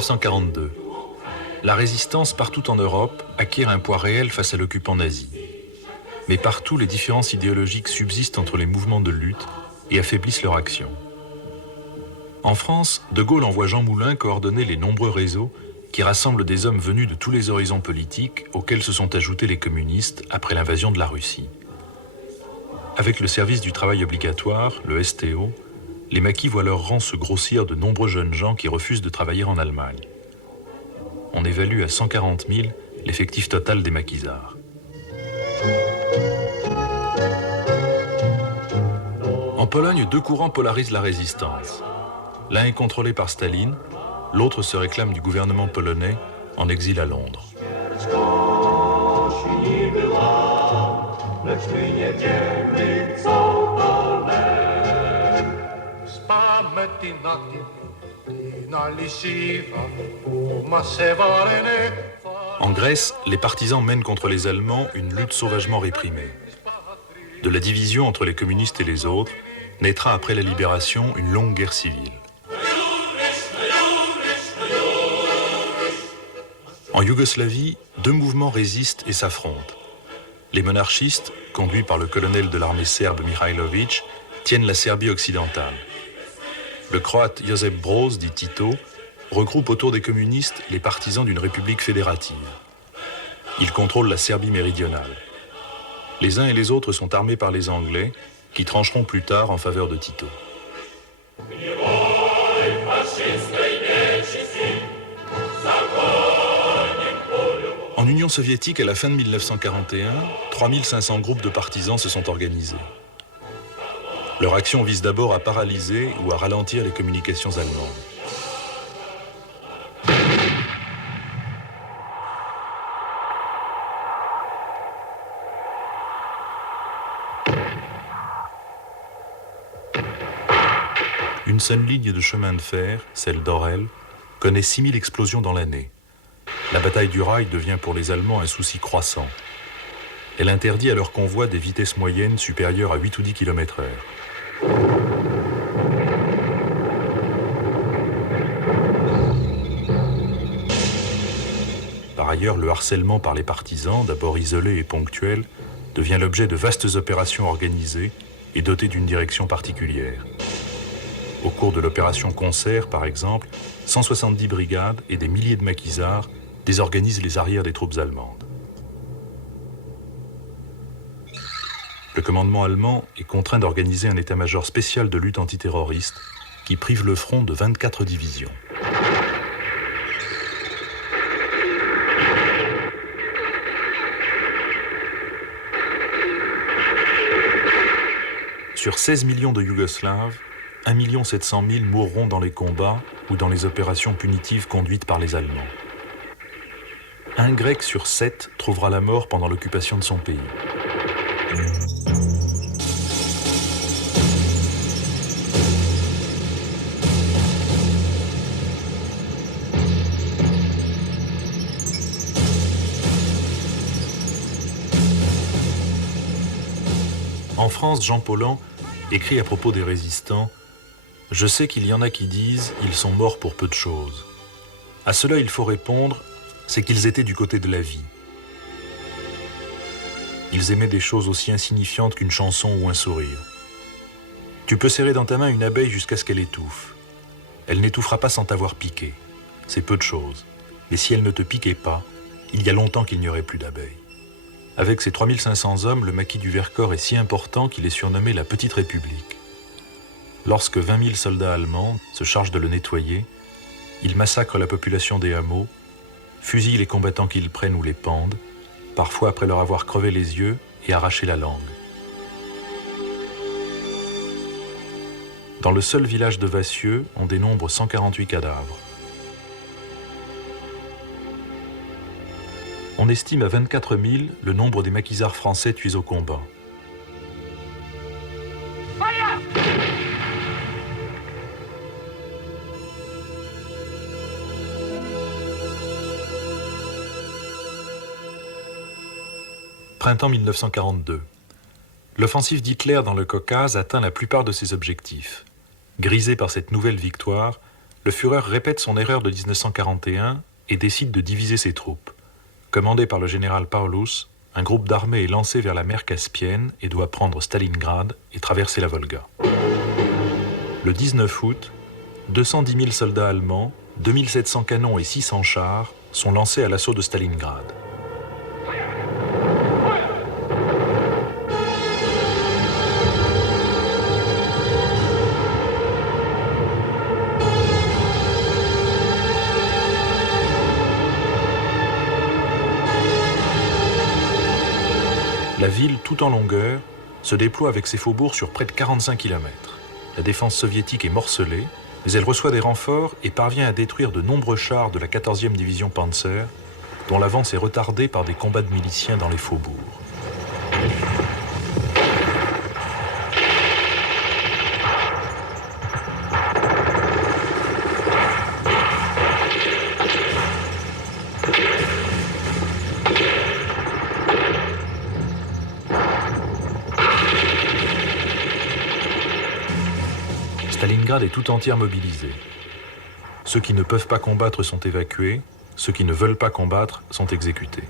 1942. La résistance partout en Europe acquiert un poids réel face à l'occupant nazi. Mais partout, les différences idéologiques subsistent entre les mouvements de lutte et affaiblissent leur action. En France, De Gaulle envoie Jean Moulin coordonner les nombreux réseaux qui rassemblent des hommes venus de tous les horizons politiques auxquels se sont ajoutés les communistes après l'invasion de la Russie. Avec le service du travail obligatoire, le STO, les maquis voient leur rang se grossir de nombreux jeunes gens qui refusent de travailler en Allemagne. On évalue à 140 000 l'effectif total des maquisards. En Pologne, deux courants polarisent la résistance. L'un est contrôlé par Staline, l'autre se réclame du gouvernement polonais en exil à Londres. En Grèce, les partisans mènent contre les Allemands une lutte sauvagement réprimée. De la division entre les communistes et les autres naîtra après la libération une longue guerre civile. En Yougoslavie, deux mouvements résistent et s'affrontent. Les monarchistes, conduits par le colonel de l'armée serbe Mihailović, tiennent la Serbie occidentale. Le croate Josip Broz, dit Tito, regroupe autour des communistes les partisans d'une république fédérative. Il contrôle la Serbie méridionale. Les uns et les autres sont armés par les Anglais, qui trancheront plus tard en faveur de Tito. En Union soviétique, à la fin de 1941, 3500 groupes de partisans se sont organisés. Leur action vise d'abord à paralyser ou à ralentir les communications allemandes. Une seule ligne de chemin de fer, celle d'Orel, connaît 6000 explosions dans l'année. La bataille du rail devient pour les Allemands un souci croissant. Elle interdit à leur convoi des vitesses moyennes supérieures à 8 ou 10 km/h. Par ailleurs, le harcèlement par les partisans, d'abord isolé et ponctuel, devient l'objet de vastes opérations organisées et dotées d'une direction particulière. Au cours de l'opération Concert, par exemple, 170 brigades et des milliers de maquisards désorganisent les arrières des troupes allemandes. Le commandement allemand est contraint d'organiser un état-major spécial de lutte antiterroriste qui prive le front de 24 divisions. Sur 16 millions de Yougoslaves, 1 700 000 mourront dans les combats ou dans les opérations punitives conduites par les Allemands. Un Grec sur 7 trouvera la mort pendant l'occupation de son pays. En France, Jean Paulhan écrit à propos des résistants « Je sais qu'il y en a qui disent « ils sont morts pour peu de choses ». À cela, il faut répondre « c'est qu'ils étaient du côté de la vie ». Ils aimaient des choses aussi insignifiantes qu'une chanson ou un sourire. Tu peux serrer dans ta main une abeille jusqu'à ce qu'elle étouffe. Elle n'étouffera pas sans t'avoir piqué. C'est peu de choses. Mais si elle ne te piquait pas, il y a longtemps qu'il n'y aurait plus d'abeilles. Avec ses 3500 hommes, le maquis du Vercors est si important qu'il est surnommé la Petite République. Lorsque 20 000 soldats allemands se chargent de le nettoyer, ils massacrent la population des hameaux, fusillent les combattants qu'ils prennent ou les pendent, parfois après leur avoir crevé les yeux et arraché la langue. Dans le seul village de Vassieux, on dénombre 148 cadavres. On estime à 24 000 le nombre des maquisards français tués au combat. Printemps 1942. L'offensive d'Hitler dans le Caucase atteint la plupart de ses objectifs. Grisé par cette nouvelle victoire, le Führer répète son erreur de 1941 et décide de diviser ses troupes. Commandé par le général Paulus, un groupe d'armées est lancé vers la mer Caspienne et doit prendre Stalingrad et traverser la Volga. Le 19 août, 210 000 soldats allemands, 2700 canons et 600 chars sont lancés à l'assaut de Stalingrad. La ville, tout en longueur, se déploie avec ses faubourgs sur près de 45 km. La défense soviétique est morcelée, mais elle reçoit des renforts et parvient à détruire de nombreux chars de la 14e division Panzer, dont l'avance est retardée par des combats de miliciens dans les faubourgs. Stalingrad est tout entière mobilisée. Ceux qui ne peuvent pas combattre sont évacués, ceux qui ne veulent pas combattre sont exécutés.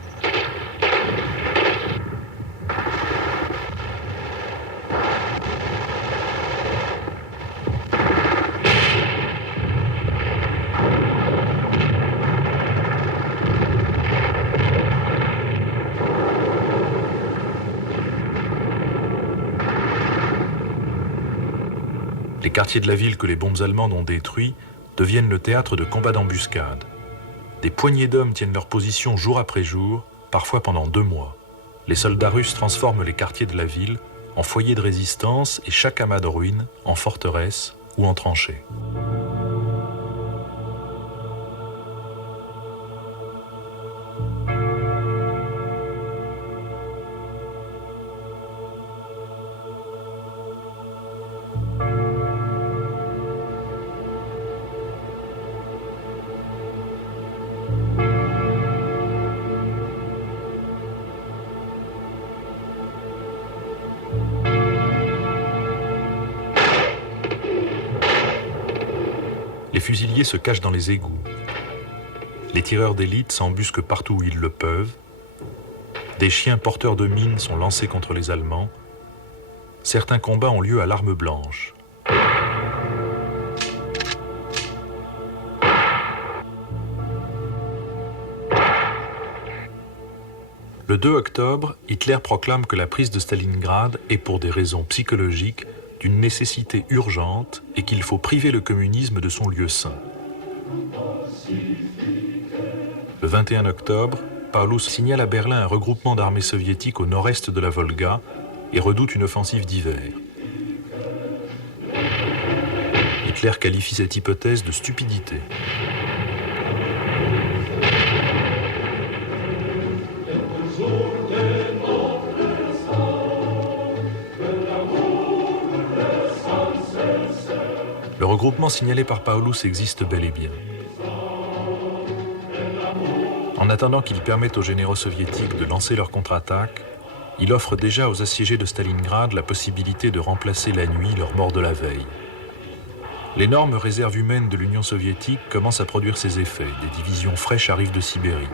Les quartiers de la ville que les bombes allemandes ont détruits deviennent le théâtre de combats d'embuscade. Des poignées d'hommes tiennent leur position jour après jour, parfois pendant 2 mois. Les soldats russes transforment les quartiers de la ville en foyers de résistance et chaque amas de ruines en forteresse ou en tranchée. Les fusiliers se cachent dans les égouts. Les tireurs d'élite s'embusquent partout où ils le peuvent. Des chiens porteurs de mines sont lancés contre les Allemands. Certains combats ont lieu à l'arme blanche. Le 2 octobre, Hitler proclame que la prise de Stalingrad est pour des raisons psychologiques d'une nécessité urgente et qu'il faut priver le communisme de son lieu saint. Le 21 octobre, Paulus signale à Berlin un regroupement d'armées soviétiques au nord-est de la Volga et redoute une offensive d'hiver. Hitler qualifie cette hypothèse de stupidité. Le regroupement signalé par Paulus existe bel et bien. En attendant qu'il permette aux généraux soviétiques de lancer leur contre-attaque, il offre déjà aux assiégés de Stalingrad la possibilité de remplacer la nuit leur mort de la veille. L'énorme réserve humaine de l'Union soviétique commence à produire ses effets. Des divisions fraîches arrivent de Sibérie.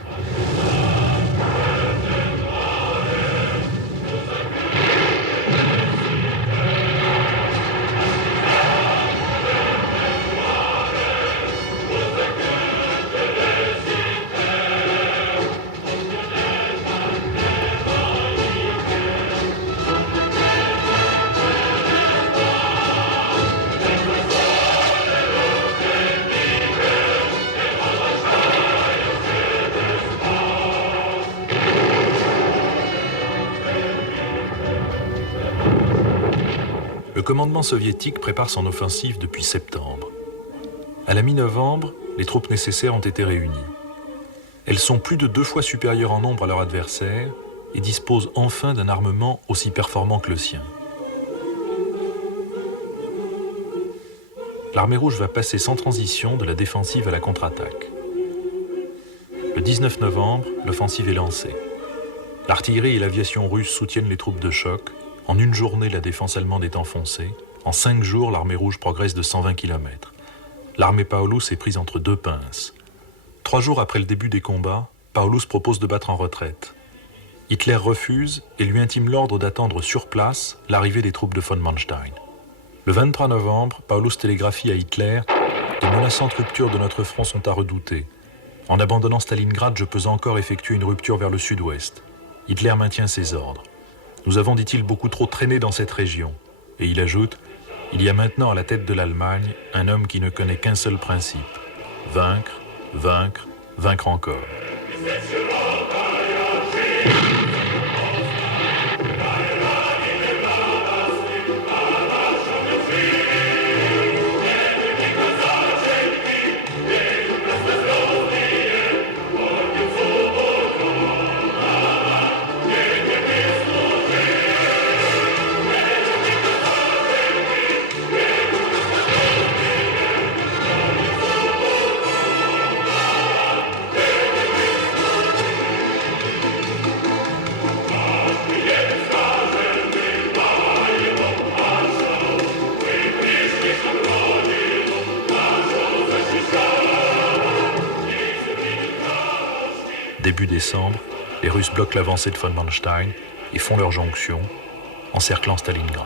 Le commandement soviétique prépare son offensive depuis septembre. À la mi-novembre, les troupes nécessaires ont été réunies. Elles sont plus de 2 fois supérieures en nombre à leur adversaire et disposent enfin d'un armement aussi performant que le sien. L'armée rouge va passer sans transition de la défensive à la contre-attaque. Le 19 novembre, l'offensive est lancée. L'artillerie et l'aviation russe soutiennent les troupes de choc. En une journée, la défense allemande est enfoncée. En 5 jours, l'armée rouge progresse de 120 km. l'armée Paulus est prise entre deux pinces. 3 jours après le début des combats, Paulus propose de battre en retraite. Hitler refuse et lui intime l'ordre d'attendre sur place l'arrivée des troupes de von Manstein. Le 23 novembre, Paulus télégraphie à Hitler « Les menaçantes ruptures de notre front sont à redouter. En abandonnant Stalingrad, je peux encore effectuer une rupture vers le sud-ouest. » Hitler maintient ses ordres. « Nous avons, dit-il, beaucoup trop traîné dans cette région. » Et il ajoute « Il y a maintenant à la tête de l'Allemagne un homme qui ne connaît qu'un seul principe. Vaincre, vaincre, vaincre encore. » Début décembre, les Russes bloquent l'avancée de von Manstein et font leur jonction, encerclant Stalingrad.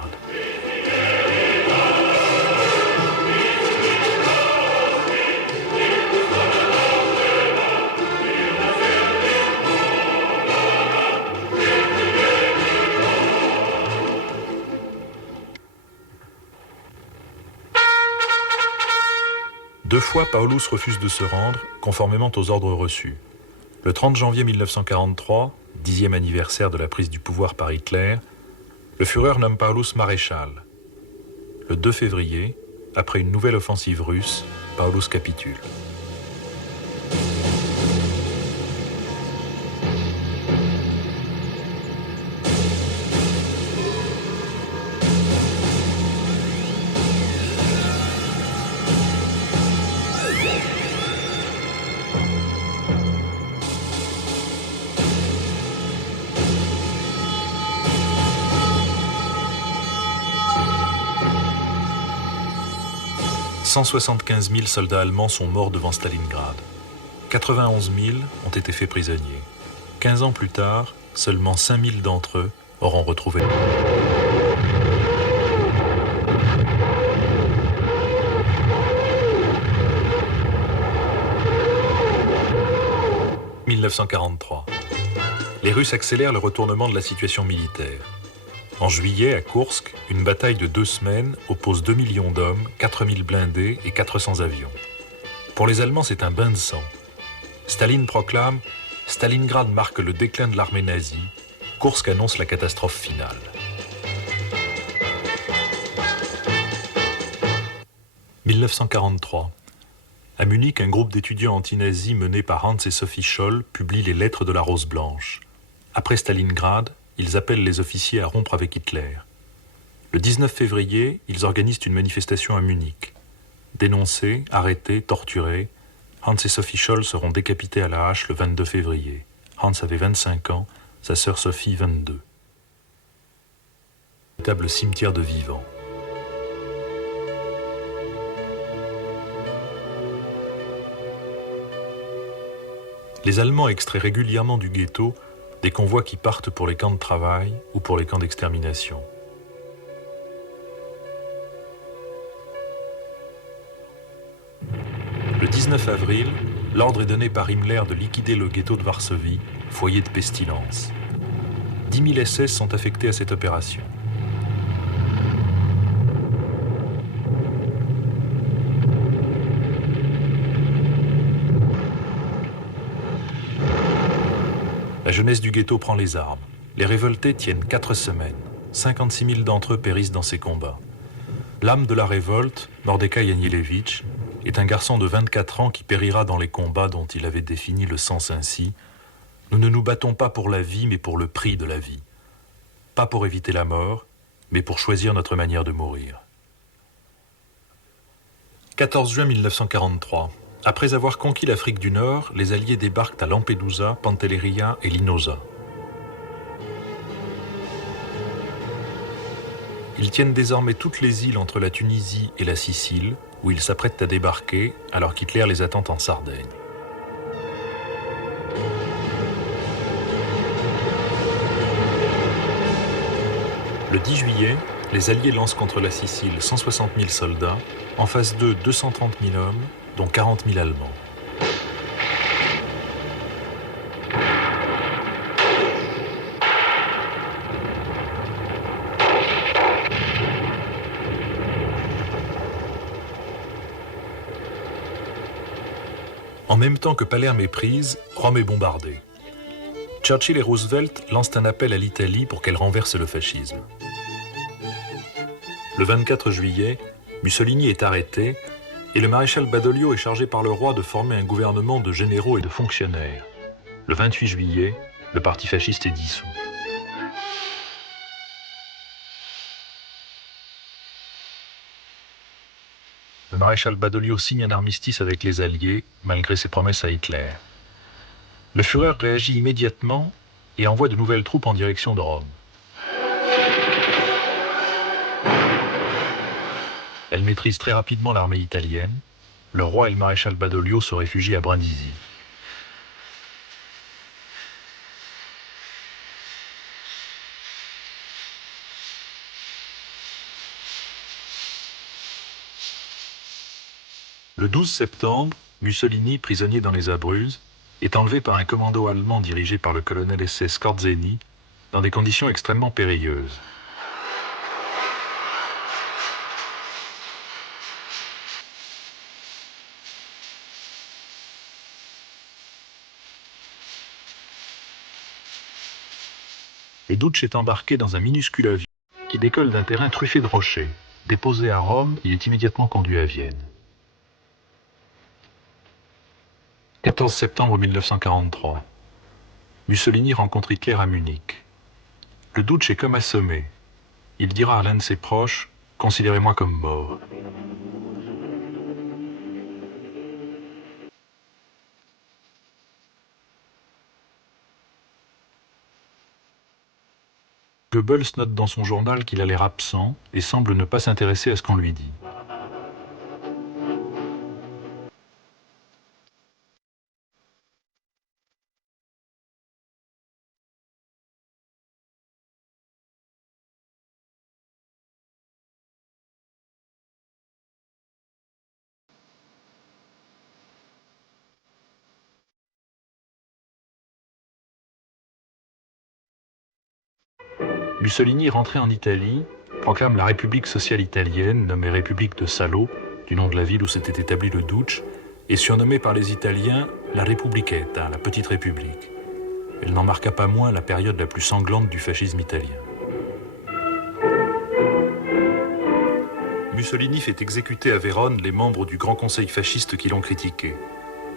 Deux fois, Paulus refuse de se rendre, conformément aux ordres reçus. Le 30 janvier 1943, 10e anniversaire de la prise du pouvoir par Hitler, le Führer nomme Paulus maréchal. Le 2 février, après une nouvelle offensive russe, Paulus capitule. « 175 000 soldats allemands sont morts devant Stalingrad. 91 000 ont été faits prisonniers. 15 ans plus tard, seulement 5 000 d'entre eux auront retrouvé... « 1943. Les Russes accélèrent le retournement de la situation militaire. En juillet, à Koursk, une bataille de 2 semaines oppose 2 millions d'hommes, 4 000 blindés et 400 avions. Pour les Allemands, c'est un bain de sang. Staline proclame « Stalingrad marque le déclin de l'armée nazie. Koursk annonce la catastrophe finale. » 1943. À Munich, un groupe d'étudiants anti-nazis mené par Hans et Sophie Scholl publie les Lettres de la Rose Blanche. Après Stalingrad, ils appellent les officiers à rompre avec Hitler. Le 19 février, ils organisent une manifestation à Munich. Dénoncés, arrêtés, torturés, Hans et Sophie Scholl seront décapités à la hache le 22 février. Hans avait 25 ans, sa sœur Sophie 22. Véritable cimetière de vivants. Les Allemands extraient régulièrement du ghetto des convois qui partent pour les camps de travail ou pour les camps d'extermination. Le 19 avril, l'ordre est donné par Himmler de liquider le ghetto de Varsovie, foyer de pestilence. 10 000 SS sont affectés à cette opération. La jeunesse du ghetto prend les armes. Les révoltés tiennent 4 semaines. 56 000 d'entre eux périssent dans ces combats. L'âme de la révolte, Mordechai Anielewitsch, est un garçon de 24 ans qui périra dans les combats dont il avait défini le sens ainsi. Nous ne nous battons pas pour la vie, mais pour le prix de la vie. Pas pour éviter la mort, mais pour choisir notre manière de mourir. 14 juin 1943. Après avoir conquis l'Afrique du Nord, les Alliés débarquent à Lampedusa, Pantelleria et Linosa. Ils tiennent désormais toutes les îles entre la Tunisie et la Sicile, où ils s'apprêtent à débarquer alors qu'Hitler les attend en Sardaigne. Le 10 juillet, les Alliés lancent contre la Sicile 160 000 soldats, en face d'eux 230 000 hommes, dont 40 000 Allemands. En même temps que Palerme est prise, Rome est bombardée. Churchill et Roosevelt lancent un appel à l'Italie pour qu'elle renverse le fascisme. Le 24 juillet, Mussolini est arrêté et le maréchal Badoglio est chargé par le roi de former un gouvernement de généraux et de fonctionnaires. Le 28 juillet, le parti fasciste est dissous. Le maréchal Badoglio signe un armistice avec les Alliés, malgré ses promesses à Hitler. Le Führer réagit immédiatement et envoie de nouvelles troupes en direction de Rome. Elle maîtrise très rapidement l'armée italienne. Le roi et le maréchal Badoglio se réfugient à Brindisi. Le 12 septembre, Mussolini, prisonnier dans les Abruzzes, est enlevé par un commando allemand dirigé par le colonel SS Skorzeny dans des conditions extrêmement périlleuses. Le Dutch est embarqué dans un minuscule avion qui décolle d'un terrain truffé de rochers. Déposé à Rome, il est immédiatement conduit à Vienne. 14 septembre 1943. Mussolini rencontre Hitler à Munich. Le Dutch est comme assommé. Il dira à l'un de ses proches « Considérez-moi comme mort ». Goebbels note dans son journal qu'il a l'air absent et semble ne pas s'intéresser à ce qu'on lui dit. Mussolini, rentré en Italie, proclame la République sociale italienne, nommée République de Salo, du nom de la ville où s'était établi le Dutch, et surnommée par les Italiens la Repubblichetta, la Petite République. Elle n'en marqua pas moins la période la plus sanglante du fascisme italien. Mussolini fait exécuter à Vérone les membres du Grand Conseil fasciste qui l'ont critiqué.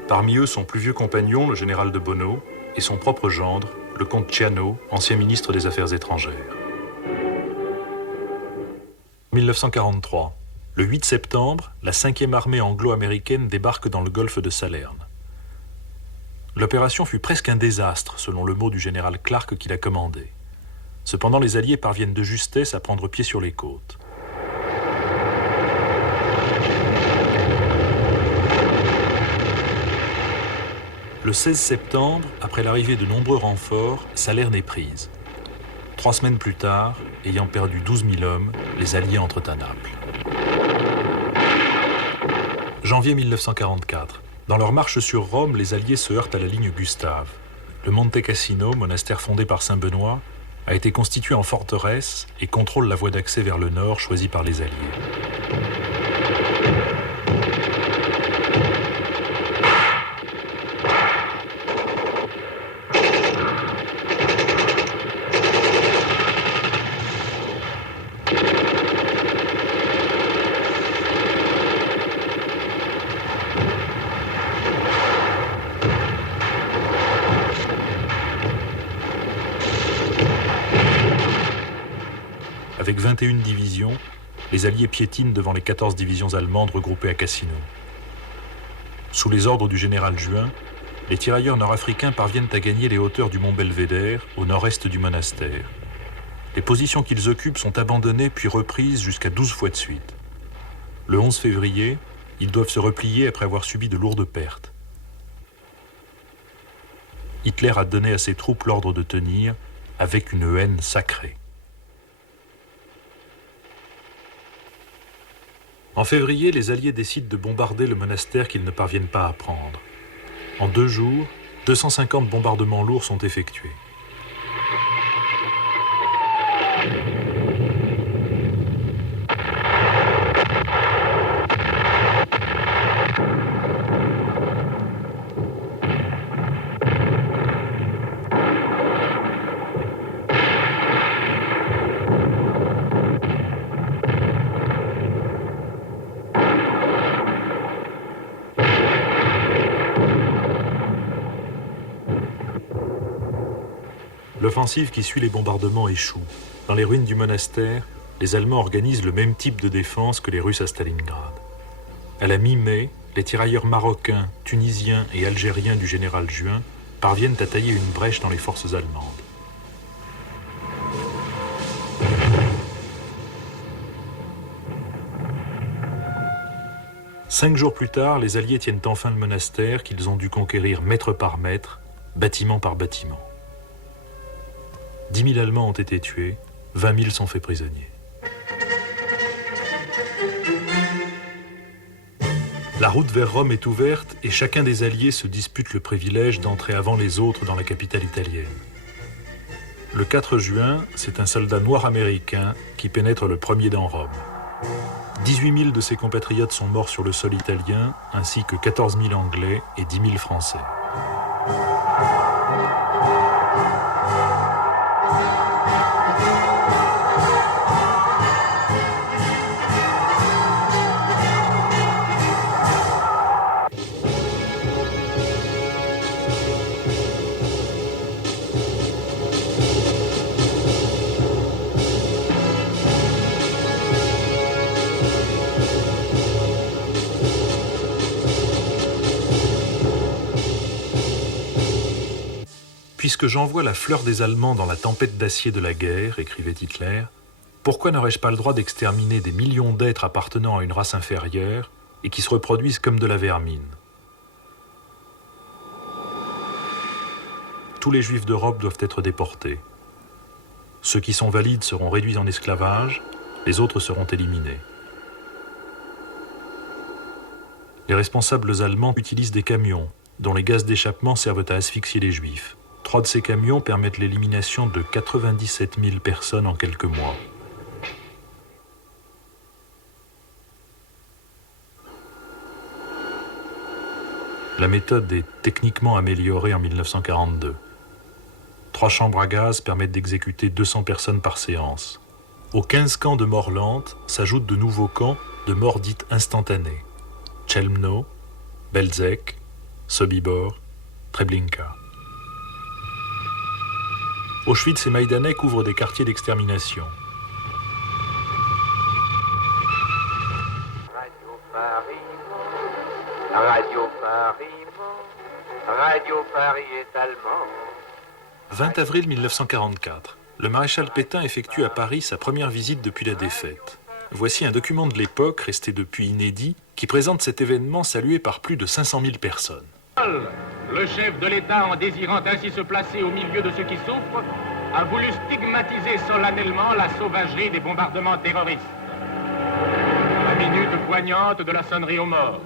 Parmi eux son plus vieux compagnon, le général de Bono, et son propre gendre, le comte Ciano, ancien ministre des Affaires étrangères. 1943. Le 8 septembre, la 5e armée anglo-américaine débarque dans le golfe de Salerne. L'opération fut presque un désastre, selon le mot du général Clark qui l'a commandé. Cependant, les Alliés parviennent de justesse à prendre pied sur les côtes. Le 16 septembre, après l'arrivée de nombreux renforts, Salerne est prise. 3 semaines plus tard, ayant perdu 12 000 hommes, les Alliés entrent à Naples. Janvier 1944. Dans leur marche sur Rome, les Alliés se heurtent à la ligne Gustave. Le Monte Cassino, monastère fondé par saint Benoît, a été constitué en forteresse et contrôle la voie d'accès vers le nord choisie par les Alliés. Avec 21 divisions, les Alliés piétinent devant les 14 divisions allemandes regroupées à Cassino. Sous les ordres du général Juin, les tirailleurs nord-africains parviennent à gagner les hauteurs du mont Belvédère, au nord-est du monastère. Les positions qu'ils occupent sont abandonnées puis reprises jusqu'à 12 fois de suite. Le 11 février, ils doivent se replier après avoir subi de lourdes pertes. Hitler a donné à ses troupes l'ordre de tenir avec une haine sacrée. En février, les Alliés décident de bombarder le monastère qu'ils ne parviennent pas à prendre. En 2 jours, 250 bombardements lourds sont effectués. L'offensive qui suit les bombardements échoue. Dans les ruines du monastère, les Allemands organisent le même type de défense que les Russes à Stalingrad. À la mi-mai, les tirailleurs marocains, tunisiens et algériens du général Juin parviennent à tailler une brèche dans les forces allemandes. Cinq jours plus tard, les Alliés tiennent enfin le monastère qu'ils ont dû conquérir mètre par mètre, bâtiment par bâtiment. 10 000 Allemands ont été tués, 20 000 sont faits prisonniers. La route vers Rome est ouverte et chacun des Alliés se dispute le privilège d'entrer avant les autres dans la capitale italienne. Le 4 juin, c'est un soldat noir américain qui pénètre le premier dans Rome. 18 000 de ses compatriotes sont morts sur le sol italien, ainsi que 14 000 Anglais et 10 000 Français. Puisque j'envoie la fleur des Allemands dans la tempête d'acier de la guerre, écrivait Hitler, pourquoi n'aurais-je pas le droit d'exterminer des millions d'êtres appartenant à une race inférieure et qui se reproduisent comme de la vermine? Tous les Juifs d'Europe doivent être déportés. Ceux qui sont valides seront réduits en esclavage, les autres seront éliminés. Les responsables allemands utilisent des camions dont les gaz d'échappement servent à asphyxier les Juifs. 3 de ces camions permettent l'élimination de 97 000 personnes en quelques mois. La méthode est techniquement améliorée en 1942. 3 chambres à gaz permettent d'exécuter 200 personnes par séance. Aux 15 camps de mort lente s'ajoutent de nouveaux camps de mort dites instantanées. Chelmno, Belzec, Sobibor, Treblinka. Auschwitz et Maïdanek couvrent des quartiers d'extermination. Radio Paris est allemand. 20 avril 1944. Le maréchal Pétain effectue à Paris sa première visite depuis la défaite. Voici un document de l'époque, resté depuis inédit, qui présente cet événement salué par plus de 500 000 personnes. Le chef de l'État, en désirant ainsi se placer au milieu de ceux qui souffrent, a voulu stigmatiser solennellement la sauvagerie des bombardements terroristes. La minute poignante de la sonnerie aux morts.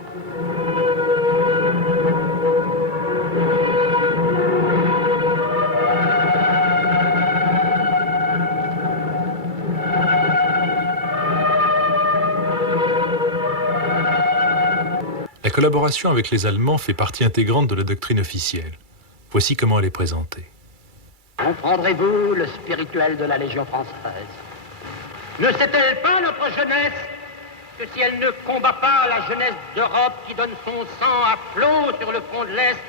La collaboration avec les Allemands fait partie intégrante de la doctrine officielle. Voici comment elle est présentée. Comprendrez-vous le spirituel de la Légion française? Ne sait-elle pas, notre jeunesse, que si elle ne combat pas la jeunesse d'Europe qui donne son sang à flot sur le front de l'Est,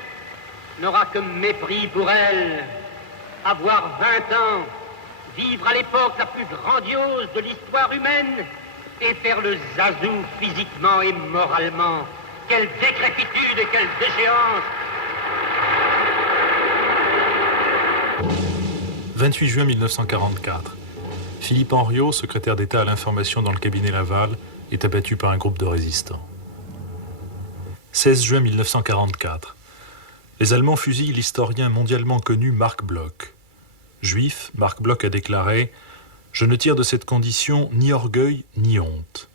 n'aura que mépris pour elle? Avoir 20 ans, vivre à l'époque la plus grandiose de l'histoire humaine et faire le zazou physiquement et moralement. Quelle décrépitude et quelle déchéance! 28 juin 1944. Philippe Henriot, secrétaire d'État à l'information dans le cabinet Laval, est abattu par un groupe de résistants. 16 juin 1944. Les Allemands fusillent l'historien mondialement connu Marc Bloch. Juif, Marc Bloch a déclaré « Je ne tire de cette condition ni orgueil ni honte ».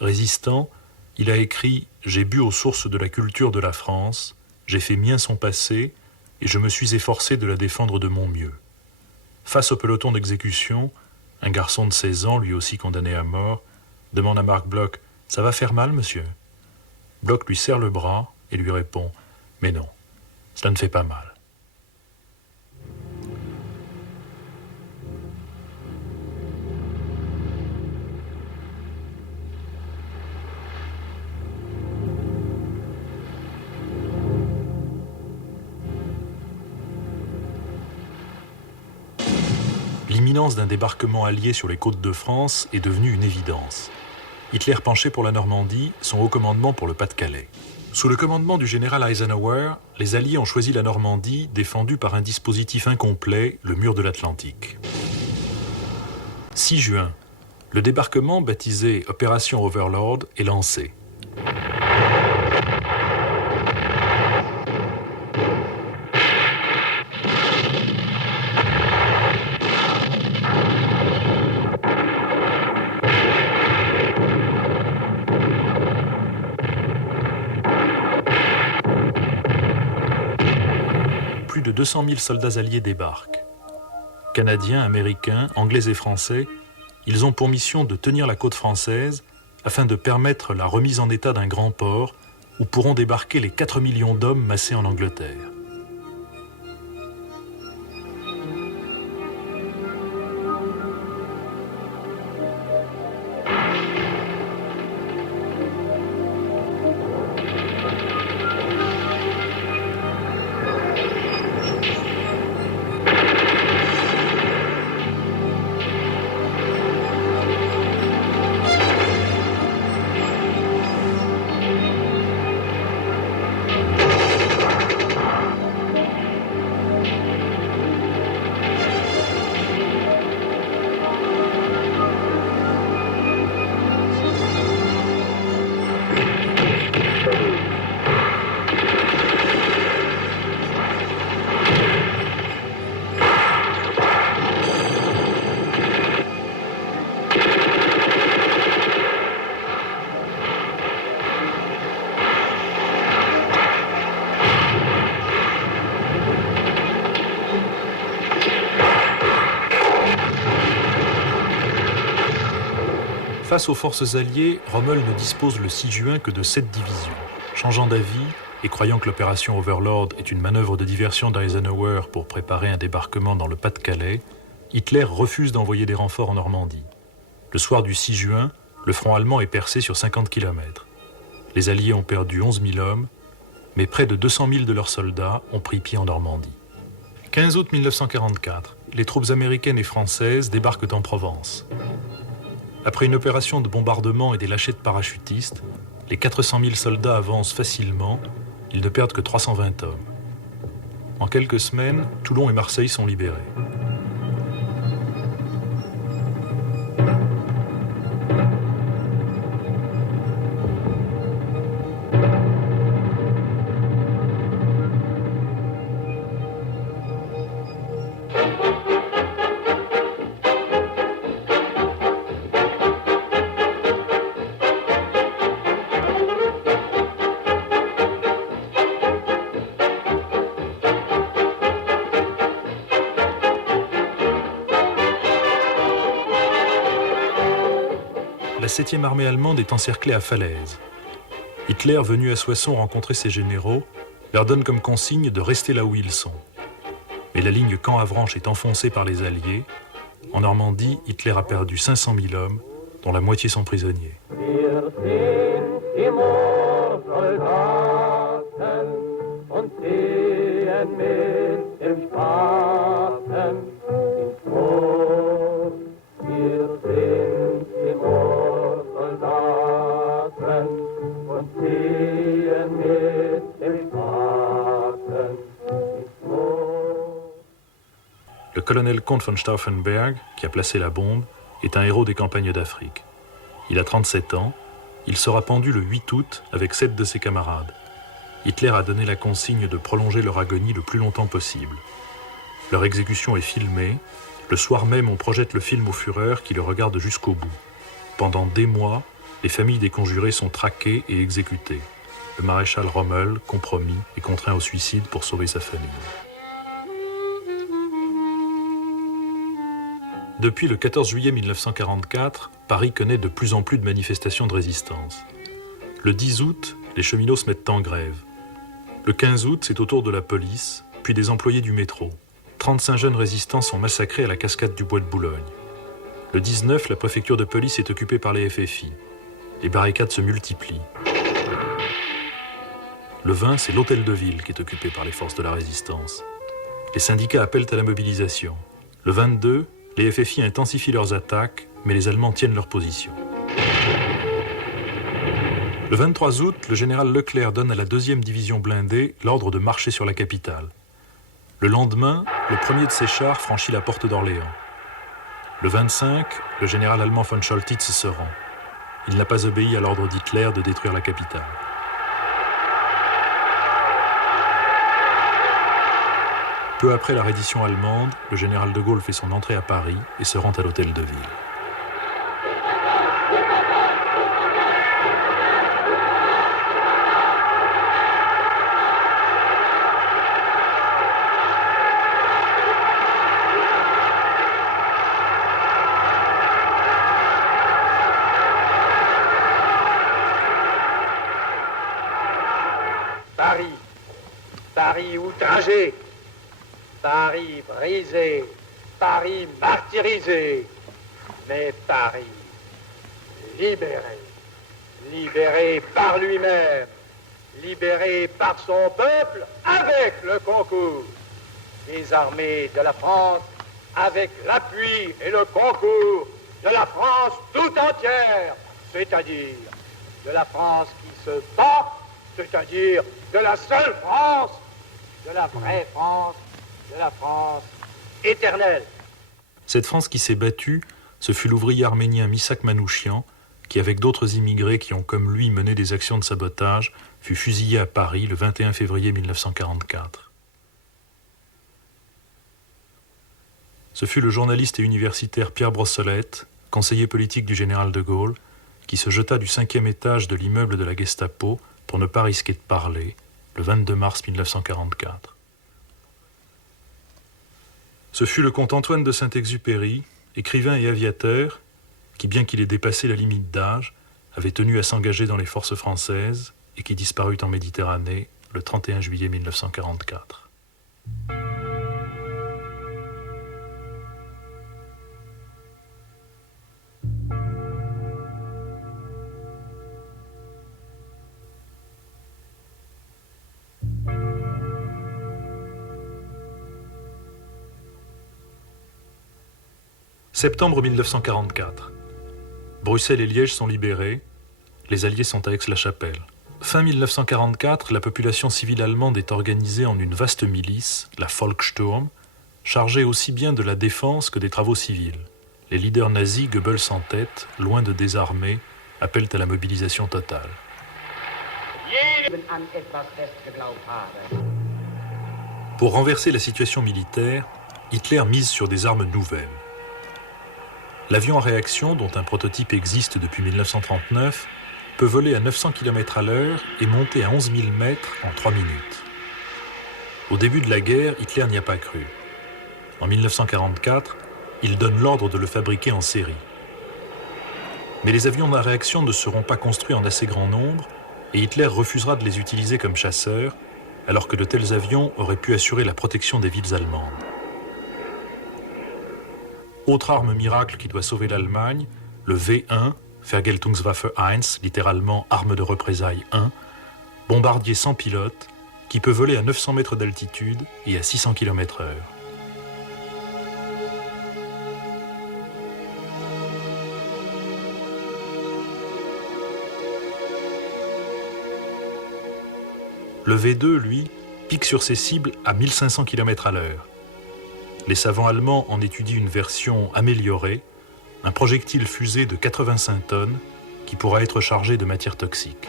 Résistant, il a écrit « J'ai bu aux sources de la culture de la France, j'ai fait mien son passé et je me suis efforcé de la défendre de mon mieux ». Face au peloton d'exécution, un garçon de 16 ans, lui aussi condamné à mort, demande à Marc Bloch « Ça va faire mal, monsieur ?» Bloch lui serre le bras et lui répond « Mais non, cela ne fait pas mal. » L'imminence d'un débarquement allié sur les côtes de France est devenue une évidence. Hitler penchait pour la Normandie, son haut commandement pour le Pas-de-Calais. Sous le commandement du général Eisenhower, les Alliés ont choisi la Normandie, défendue par un dispositif incomplet, le mur de l'Atlantique. 6 juin, le débarquement, baptisé Opération Overlord, est lancé. Plus de 200 000 soldats alliés débarquent. Canadiens, Américains, Anglais et Français, ils ont pour mission de tenir la côte française afin de permettre la remise en état d'un grand port où pourront débarquer les 4 millions d'hommes massés en Angleterre. Face aux forces alliées, Rommel ne dispose le 6 juin que de 7 divisions. Changeant d'avis et croyant que l'opération Overlord est une manœuvre de diversion d'Eisenhower pour préparer un débarquement dans le Pas-de-Calais, Hitler refuse d'envoyer des renforts en Normandie. Le soir du 6 juin, le front allemand est percé sur 50 km. Les Alliés ont perdu 11 000 hommes, mais près de 200 000 de leurs soldats ont pris pied en Normandie. 15 août 1944, les troupes américaines et françaises débarquent en Provence. Après une opération de bombardement et des lâchers de parachutistes, les 400 000 soldats avancent facilement, ils ne perdent que 320 hommes. En quelques semaines, Toulon et Marseille sont libérés. La 7e armée allemande est encerclée à Falaise. Hitler, venu à Soissons rencontrer ses généraux, leur donne comme consigne de rester là où ils sont. Mais la ligne Caen-Avranches est enfoncée par les Alliés. En Normandie, Hitler a perdu 500 000 hommes, dont la moitié sont prisonniers. Le colonel Comte von Stauffenberg, qui a placé la bombe, est un héros des campagnes d'Afrique. Il a 37 ans, il sera pendu le 8 août avec 7 de ses camarades. Hitler a donné la consigne de prolonger leur agonie le plus longtemps possible. Leur exécution est filmée. Le soir même, on projette le film au Führer qui le regarde jusqu'au bout. Pendant des mois, les familles des conjurés sont traquées et exécutées. Le maréchal Rommel, compromis, est contraint au suicide pour sauver sa famille. Depuis le 14 juillet 1944, Paris connaît de plus en plus de manifestations de résistance. Le 10 août, les cheminots se mettent en grève. Le 15 août, c'est au tour de la police, puis des employés du métro. 35 jeunes résistants sont massacrés à la cascade du Bois de Boulogne. Le 19, la préfecture de police est occupée par les FFI. Les barricades se multiplient. Le 20, c'est l'hôtel de ville qui est occupé par les forces de la résistance. Les syndicats appellent à la mobilisation. Le 22, les FFI intensifient leurs attaques, mais les Allemands tiennent leur position. Le 23 août, le général Leclerc donne à la 2e division blindée l'ordre de marcher sur la capitale. Le lendemain, le premier de ses chars franchit la porte d'Orléans. Le 25, le général allemand von Choltitz se rend. Il n'a pas obéi à l'ordre d'Hitler de détruire la capitale. Peu après la reddition allemande, le général de Gaulle fait son entrée à Paris et se rend à l'hôtel de ville. Paris outragé, Paris brisé, Paris martyrisé, mais Paris libéré, libéré par lui-même, libéré par son peuple avec le concours des armées de la France, avec l'appui et le concours de la France tout entière, c'est-à-dire de la France qui se bat, c'est-à-dire de la seule France, de la vraie France, de la France éternelle. Cette France qui s'est battue, ce fut l'ouvrier arménien Misak Manouchian, qui, avec d'autres immigrés qui ont comme lui mené des actions de sabotage, fut fusillé à Paris le 21 février 1944. Ce fut le journaliste et universitaire Pierre Brossolette, conseiller politique du général de Gaulle, qui se jeta du 5e étage de l'immeuble de la Gestapo pour ne pas risquer de parler, le 22 mars 1944. Ce fut le comte Antoine de Saint-Exupéry, écrivain et aviateur, qui, bien qu'il ait dépassé la limite d'âge, avait tenu à s'engager dans les forces françaises et qui disparut en Méditerranée le 31 juillet 1944. Septembre 1944. Bruxelles et Liège sont libérés. Les Alliés sont à Aix-la-Chapelle. Fin 1944, la population civile allemande est organisée en une vaste milice, la Volkssturm, chargée aussi bien de la défense que des travaux civils. Les leaders nazis, Goebbels en tête, loin de désarmer, appellent à la mobilisation totale. Pour renverser la situation militaire, Hitler mise sur des armes nouvelles. L'avion à réaction, dont un prototype existe depuis 1939, peut voler à 900 km/h et monter à 11 000 mètres en 3 minutes. Au début de la guerre, Hitler n'y a pas cru. En 1944, il donne l'ordre de le fabriquer en série. Mais les avions à réaction ne seront pas construits en assez grand nombre et Hitler refusera de les utiliser comme chasseurs, alors que de tels avions auraient pu assurer la protection des villes allemandes. Autre arme miracle qui doit sauver l'Allemagne, le V1, Vergeltungswaffe 1, littéralement arme de représailles 1, bombardier sans pilote, qui peut voler à 900 mètres d'altitude et à 600 km/h. Le V2, lui, pique sur ses cibles à 1500 km/h. Les savants allemands en étudient une version améliorée, un projectile fusée de 85 tonnes qui pourra être chargé de matières toxiques.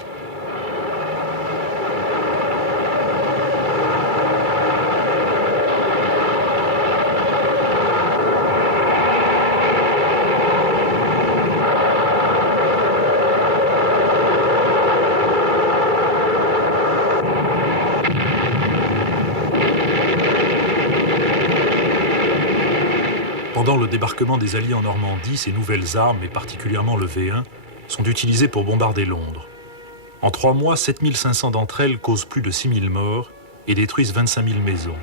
Pendant le débarquement des Alliés en Normandie, ces nouvelles armes, et particulièrement le V1, sont utilisées pour bombarder Londres. En 3 mois, 7500 d'entre elles causent plus de 6000 morts et détruisent 25 000 maisons.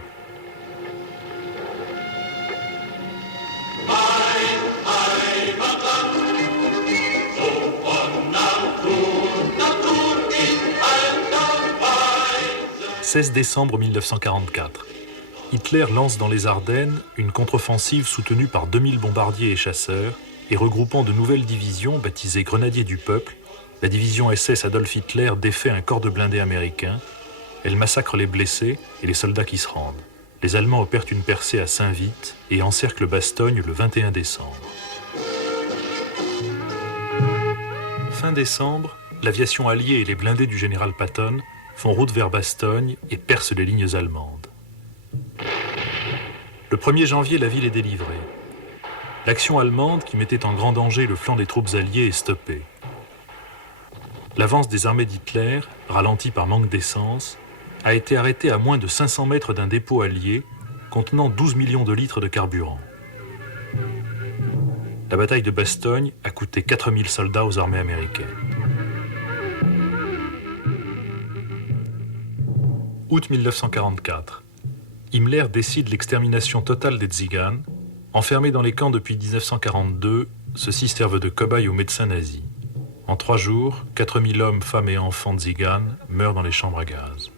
« 16 décembre 1944. Hitler lance dans les Ardennes une contre-offensive soutenue par 2000 bombardiers et chasseurs et regroupant de nouvelles divisions baptisées Grenadiers du Peuple. La division SS Adolf Hitler défait un corps de blindés américain. Elle massacre les blessés et les soldats qui se rendent. Les Allemands opèrent une percée à Saint-Vith et encerclent Bastogne le 21 décembre. Fin décembre, l'aviation alliée et les blindés du général Patton font route vers Bastogne et percent les lignes allemandes. Le 1er janvier, la ville est délivrée. L'action allemande, qui mettait en grand danger le flanc des troupes alliées, est stoppée. L'avance des armées d'Hitler, ralentie par manque d'essence, a été arrêtée à moins de 500 mètres d'un dépôt allié contenant 12 millions de litres de carburant. La bataille de Bastogne a coûté 4000 soldats aux armées américaines. Août 1944. Himmler décide l'extermination totale des Tziganes. Enfermés dans les camps depuis 1942, ceux-ci servent de cobayes aux médecins nazis. En 3 jours, 4000 hommes, femmes et enfants Tziganes meurent dans les chambres à gaz.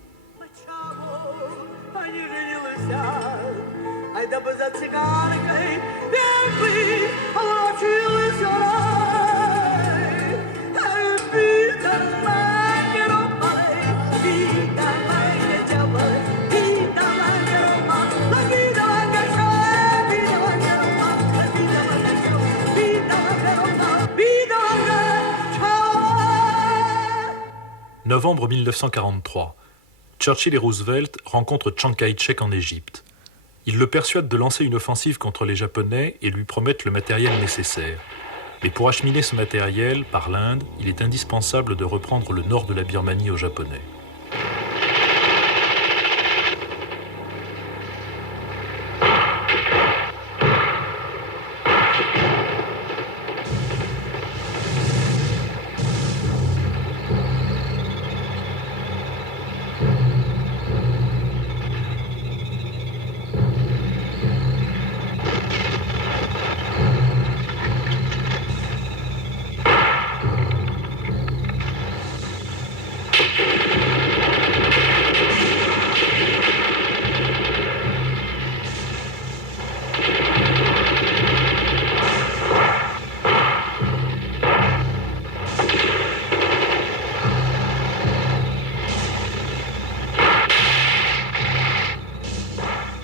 Novembre 1943. Churchill et Roosevelt rencontrent Chiang Kai-shek en Égypte. Ils le persuadent de lancer une offensive contre les Japonais et lui promettent le matériel nécessaire. Mais pour acheminer ce matériel par l'Inde, il est indispensable de reprendre le nord de la Birmanie aux Japonais.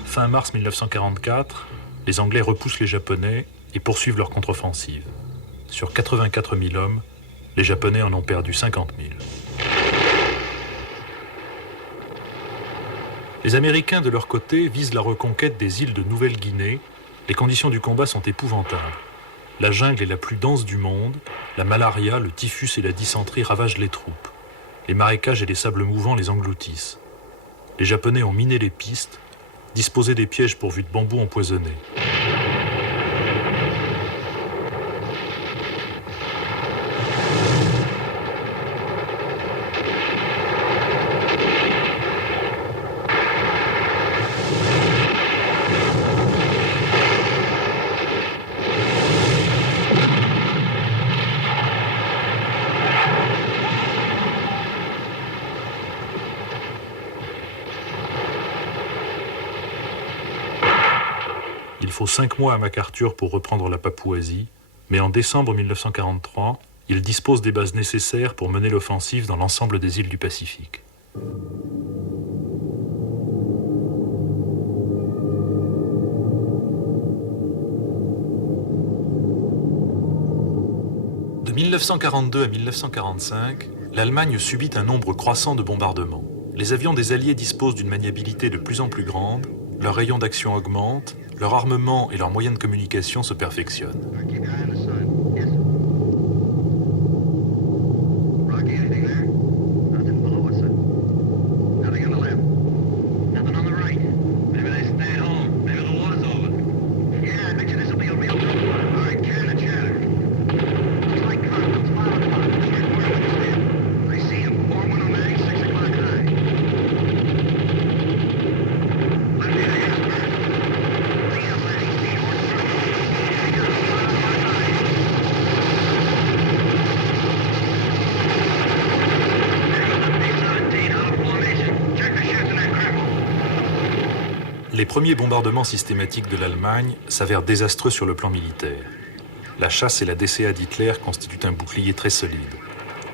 Fin mars 1944, les Anglais repoussent les Japonais et poursuivent leur contre-offensive. Sur 84 000 hommes, les Japonais en ont perdu 50 000. Les Américains, de leur côté, visent la reconquête des îles de Nouvelle-Guinée. Les conditions du combat sont épouvantables. La jungle est la plus dense du monde, la malaria, le typhus et la dysenterie ravagent les troupes. Les marécages et les sables mouvants les engloutissent. Les Japonais ont miné les pistes, disposé des pièges pourvus de bambous empoisonnés. Il faut 5 mois à MacArthur pour reprendre la Papouasie, mais en décembre 1943, il dispose des bases nécessaires pour mener l'offensive dans l'ensemble des îles du Pacifique. De 1942 à 1945, l'Allemagne subit un nombre croissant de bombardements. Les avions des Alliés disposent d'une maniabilité de plus en plus grande, leur rayon d'action augmente, leur armement et leurs moyens de communication se perfectionnent. Les premiers bombardements systématiques de l'Allemagne s'avèrent désastreux sur le plan militaire. La chasse et la DCA d'Hitler constituent un bouclier très solide.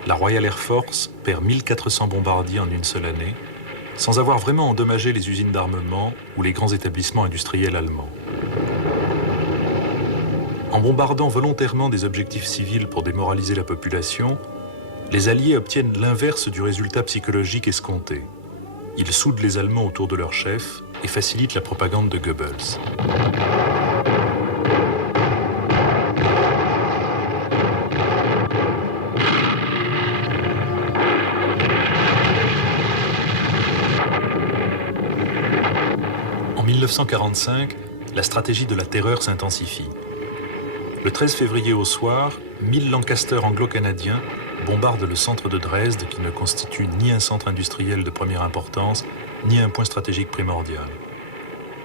La Royal Air Force perd 1400 bombardiers en une seule année, sans avoir vraiment endommagé les usines d'armement ou les grands établissements industriels allemands. En bombardant volontairement des objectifs civils pour démoraliser la population, les Alliés obtiennent l'inverse du résultat psychologique escompté. Ils soudent les Allemands autour de leur chef et facilitent la propagande de Goebbels. En 1945, la stratégie de la terreur s'intensifie. Le 13 février au soir, 1000 Lancaster anglo-canadiens bombardent le centre de Dresde qui ne constitue ni un centre industriel de première importance, ni un point stratégique primordial.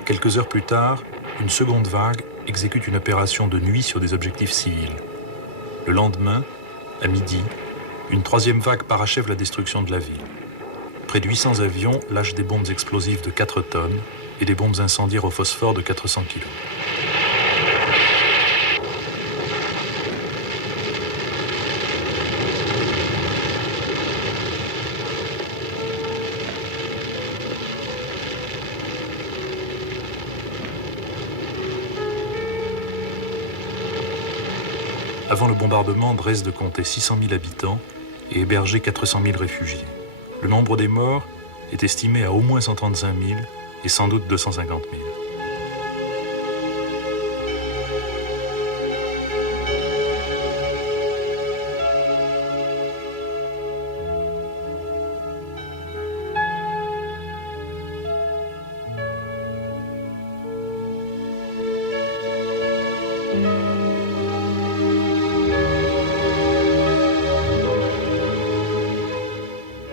Quelques heures plus tard, une seconde vague exécute une opération de nuit sur des objectifs civils. Le lendemain, à midi, une troisième vague parachève la destruction de la ville. Près de 800 avions lâchent des bombes explosives de 4 tonnes et des bombes incendiaires au phosphore de 400 kg. Avant le bombardement, Dresde comptait 600 000 habitants et hébergeait 400 000 réfugiés. Le nombre des morts est estimé à au moins 135 000 et sans doute 250 000.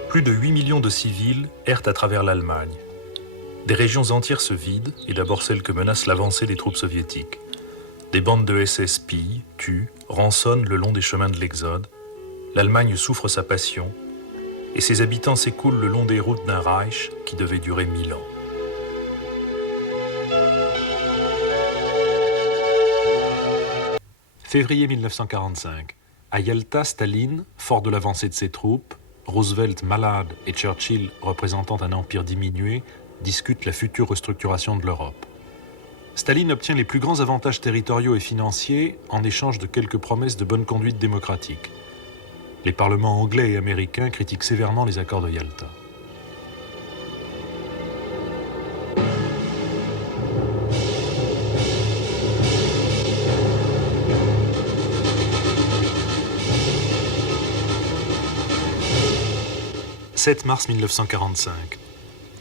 Plus de 8 millions de civils errent à travers l'Allemagne. Des régions entières se vident, et d'abord celles que menace l'avancée des troupes soviétiques. Des bandes de SS pillent, tuent, rançonnent le long des chemins de l'Exode. L'Allemagne souffre sa passion, et ses habitants s'écoulent le long des routes d'un Reich qui devait durer 1000 ans. Février 1945. À Yalta, Staline, fort de l'avancée de ses troupes, Roosevelt malade et Churchill représentant un empire diminué, discutent la future restructuration de l'Europe. Staline obtient les plus grands avantages territoriaux et financiers en échange de quelques promesses de bonne conduite démocratique. Les parlements anglais et américains critiquent sévèrement les accords de Yalta. « 7 mars 1945.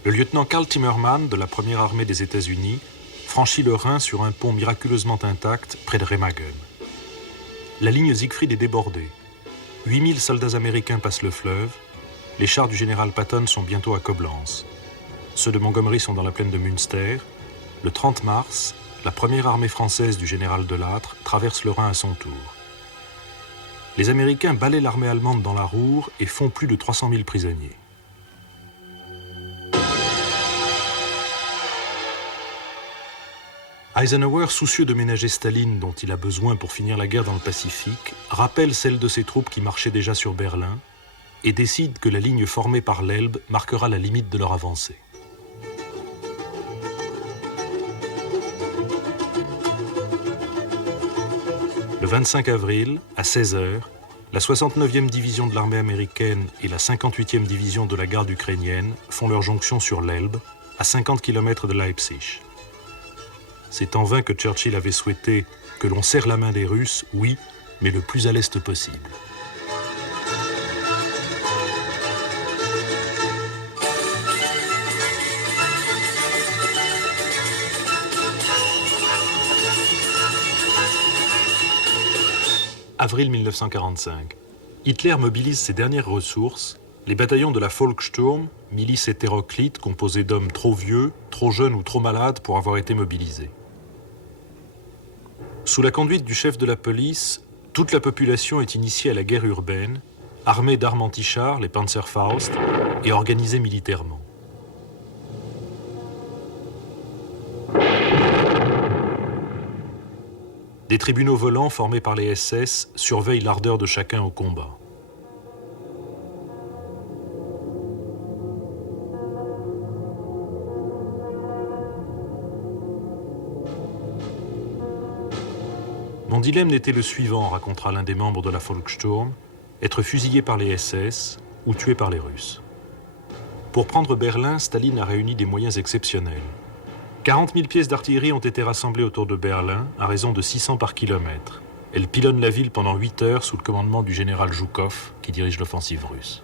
Le lieutenant Karl Timmerman de la première armée des États-Unis franchit le Rhin sur un pont miraculeusement intact près de Remagen. La ligne Siegfried est débordée. 8000 soldats américains passent le fleuve. Les chars du général Patton sont bientôt à Coblence. Ceux de Montgomery sont dans la plaine de Münster. Le 30 mars, la première armée française du général Delattre traverse le Rhin à son tour. Les Américains balaient l'armée allemande dans la Ruhr et font plus de 300 000 prisonniers. Eisenhower, soucieux de ménager Staline, dont il a besoin pour finir la guerre dans le Pacifique, rappelle celle de ses troupes qui marchaient déjà sur Berlin et décide que la ligne formée par l'Elbe marquera la limite de leur avancée. Le 25 avril, à 16 h, la 69e division de l'armée américaine et la 58e division de la garde ukrainienne font leur jonction sur l'Elbe, à 50 km de Leipzig. C'est en vain que Churchill avait souhaité que l'on serre la main des Russes, oui, mais le plus à l'est possible. Avril 1945. Hitler mobilise ses dernières ressources, les bataillons de la Volkssturm, milice hétéroclite composée d'hommes trop vieux, trop jeunes ou trop malades pour avoir été mobilisés. Sous la conduite du chef de la police, toute la population est initiée à la guerre urbaine, armée d'armes anti-chars, les Panzerfaust, et organisée militairement. Des tribunaux volants formés par les SS surveillent l'ardeur de chacun au combat. Mon dilemme n'était le suivant, racontera l'un des membres de la Volkssturm, être fusillé par les SS ou tué par les Russes. Pour prendre Berlin, Staline a réuni des moyens exceptionnels. 40 000 pièces d'artillerie ont été rassemblées autour de Berlin, à raison de 600 par kilomètre. Elles pilonnent la ville pendant 8 heures sous le commandement du général Zhukov, qui dirige l'offensive russe.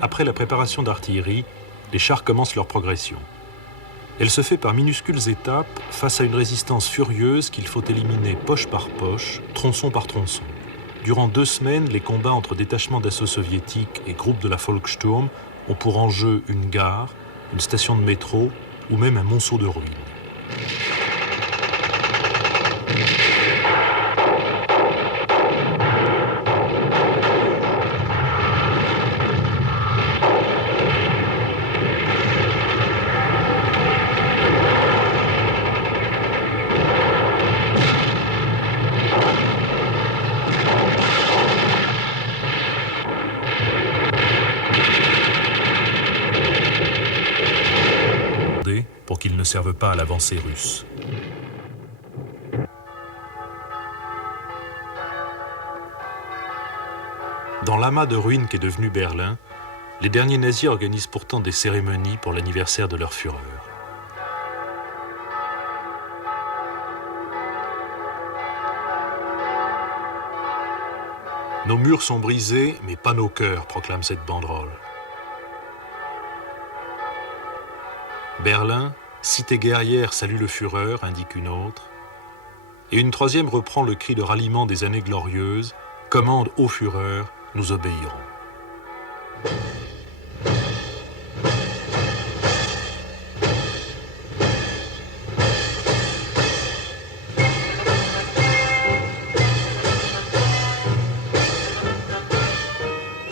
Après la préparation d'artillerie, les chars commencent leur progression. Elle se fait par minuscules étapes face à une résistance furieuse qu'il faut éliminer poche par poche, tronçon par tronçon. Durant 2 semaines, les combats entre détachements d'assaut soviétiques et groupes de la Volkssturm ont pour enjeu une gare, une station de métro ou même un monceau de ruines. Pour qu'ils ne servent pas à l'avancée russe. Dans l'amas de ruines qu'est devenu Berlin, les derniers nazis organisent pourtant des cérémonies pour l'anniversaire de leur fureur. Nos murs sont brisés, mais pas nos cœurs, proclame cette banderole. Berlin, cité guerrière salue le Führer, indique une autre. Et une troisième reprend le cri de ralliement des années glorieuses, commande au Führer, nous obéirons.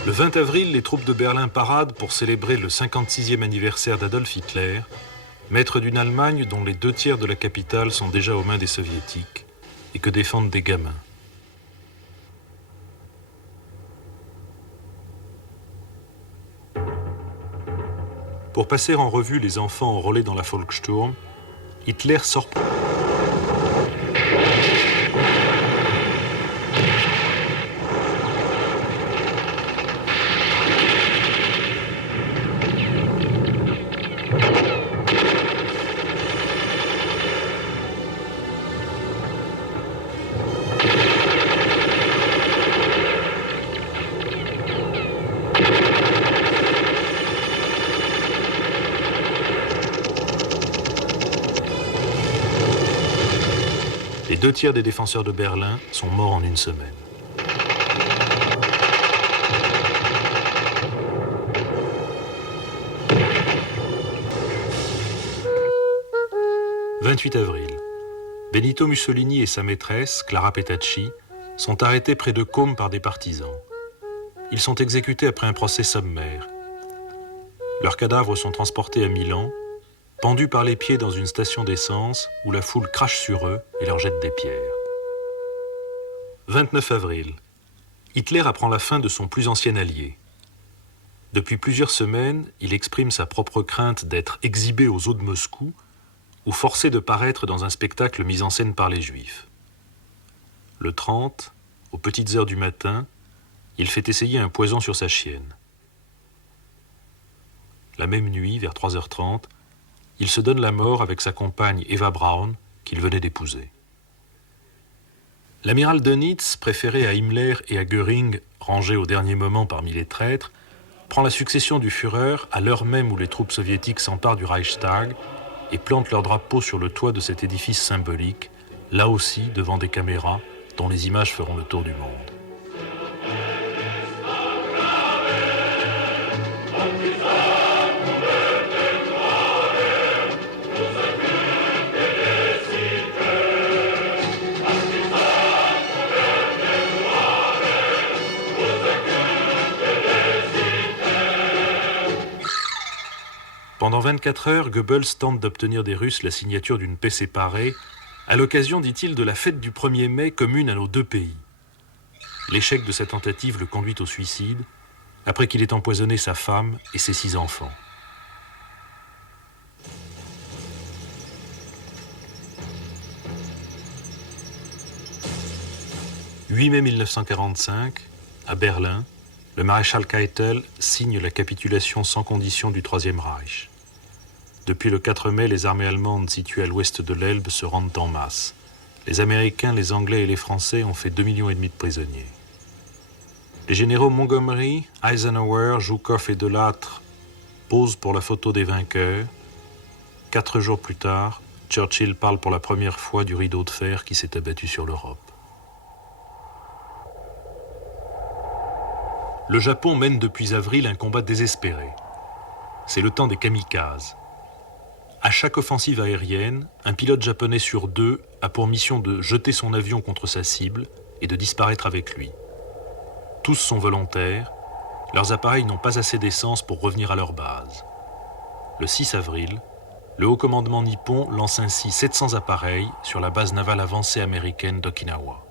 Le 20 avril, les troupes de Berlin paradent pour célébrer le 56e anniversaire d'Adolf Hitler, maître d'une Allemagne dont les 2 tiers de la capitale sont déjà aux mains des soviétiques et que défendent des gamins. Pour passer en revue les enfants enrôlés dans la Volkssturm, Hitler sort... Les 2 tiers des défenseurs de Berlin sont morts en 1 semaine. « 28 avril. Benito Mussolini et sa maîtresse, Clara Petacci, sont arrêtés près de Côme par des partisans. Ils sont exécutés après un procès sommaire. Leurs cadavres sont transportés à Milan, pendus par les pieds dans une station d'essence où la foule crache sur eux et leur jette des pierres. 29 avril. Hitler apprend la fin de son plus ancien allié. Depuis plusieurs semaines, il exprime sa propre crainte d'être exhibé aux eaux de Moscou ou forcé de paraître dans un spectacle mis en scène par les Juifs. Le 30, aux petites heures du matin, il fait essayer un poison sur sa chienne. La même nuit, vers 3h30, il se donne la mort avec sa compagne Eva Braun, qu'il venait d'épouser. L'amiral Dönitz, préféré à Himmler et à Göring, rangé au dernier moment parmi les traîtres, prend la succession du Führer à l'heure même où les troupes soviétiques s'emparent du Reichstag et plantent leur drapeau sur le toit de cet édifice symbolique, là aussi devant des caméras dont les images feront le tour du monde. Pendant 24 heures, Goebbels tente d'obtenir des Russes la signature d'une paix séparée, à l'occasion, dit-il, de la fête du 1er mai commune à nos deux pays. L'échec de sa tentative le conduit au suicide, après qu'il ait empoisonné sa femme et ses 6 enfants. « 8 mai 1945, à Berlin, le maréchal Keitel signe la capitulation sans condition du Troisième Reich. Depuis le 4 mai, les armées allemandes situées à l'ouest de l'Elbe se rendent en masse. Les Américains, les Anglais et les Français ont fait 2,5 millions de prisonniers. Les généraux Montgomery, Eisenhower, Zhukov et Delattre posent pour la photo des vainqueurs. 4 jours plus tard, Churchill parle pour la première fois du rideau de fer qui s'est abattu sur l'Europe. Le Japon mène depuis avril un combat désespéré. C'est le temps des kamikazes. À chaque offensive aérienne, un pilote japonais sur 2 a pour mission de jeter son avion contre sa cible et de disparaître avec lui. Tous sont volontaires, leurs appareils n'ont pas assez d'essence pour revenir à leur base. Le 6 avril, le haut commandement nippon lance ainsi 700 appareils sur la base navale avancée américaine d'Okinawa.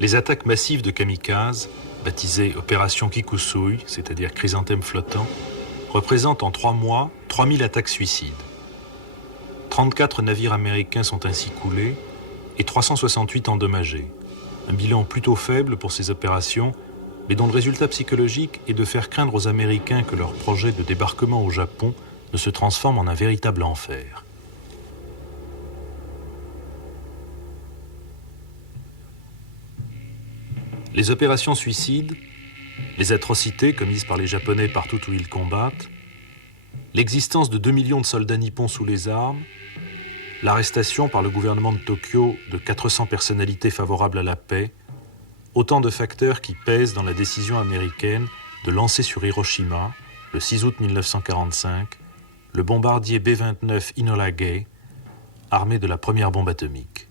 Les attaques massives de kamikazes, baptisées Opération Kikusui, c'est-à-dire chrysanthème flottant, représentent en 3 mois 3000 attaques suicides. 34 navires américains sont ainsi coulés et 368 endommagés. Un bilan plutôt faible pour ces opérations, mais dont le résultat psychologique est de faire craindre aux Américains que leur projet de débarquement au Japon ne se transforme en un véritable enfer. Les opérations suicides, les atrocités commises par les Japonais partout où ils combattent, l'existence de 2 millions de soldats nippons sous les armes, l'arrestation par le gouvernement de Tokyo de 400 personnalités favorables à la paix, autant de facteurs qui pèsent dans la décision américaine de lancer sur Hiroshima, le 6 août 1945, le bombardier B-29 Enola Gay, armé de la première bombe atomique.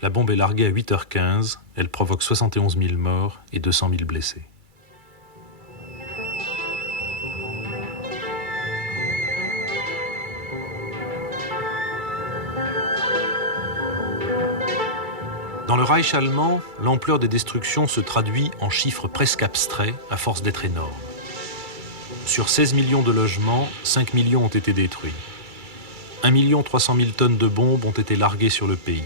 La bombe est larguée à 8h15, elle provoque 71 000 morts et 200 000 blessés. Dans le Reich allemand, l'ampleur des destructions se traduit en chiffres presque abstraits à force d'être énormes. Sur 16 millions de logements, 5 millions ont été détruits. 1 300 000 tonnes de bombes ont été larguées sur le pays.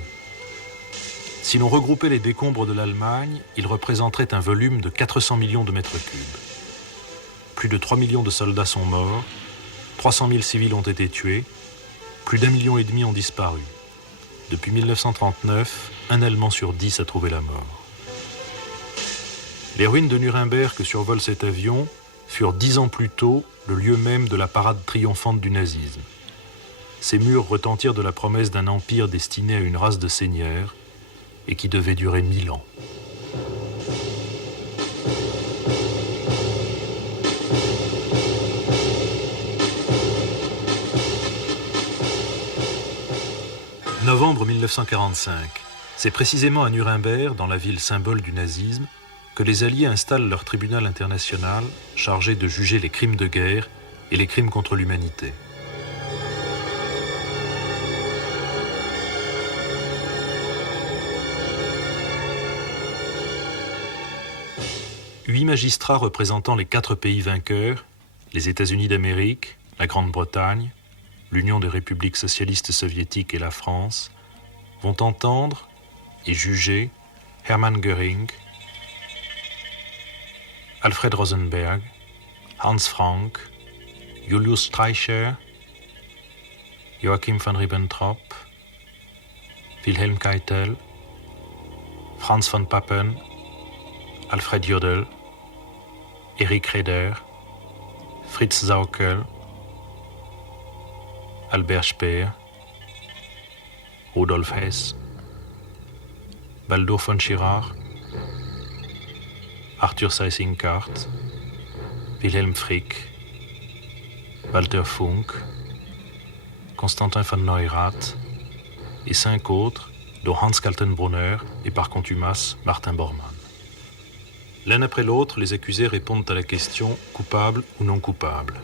Si l'on regroupait les décombres de l'Allemagne, ils représenteraient un volume de 400 millions de mètres cubes. Plus de 3 millions de soldats sont morts, 300 000 civils ont été tués, plus d'1,5 million ont disparu. Depuis 1939, un Allemand sur 10 a trouvé la mort. Les ruines de Nuremberg que survole cet avion furent 10 ans plus tôt le lieu même de la parade triomphante du nazisme. Ces murs retentirent de la promesse d'un empire destiné à une race de seigneurs et qui devait durer 1000 ans. Novembre 1945. C'est précisément à Nuremberg, dans la ville symbole du nazisme, que les Alliés installent leur tribunal international chargé de juger les crimes de guerre et les crimes contre l'humanité. Huit magistrats représentant les 4 pays vainqueurs, les États-Unis d'Amérique, la Grande-Bretagne, l'Union des républiques socialistes soviétiques et la France, vont entendre et juger Hermann Göring, Alfred Rosenberg, Hans Frank, Julius Streicher, Joachim von Ribbentrop, Wilhelm Keitel, Franz von Papen, Alfred Jodl, Erich Raeder, Fritz Sauckel, Albert Speer, Rudolf Hess, Baldur von Schirach, Arthur Seyss-Inquart, Wilhelm Frick, Walter Funk, Constantin von Neurath et 5 autres, dont Hans Kaltenbrunner et par contumace Martin Bormann. L'un après l'autre, les accusés répondent à la question « coupable ou non coupable ».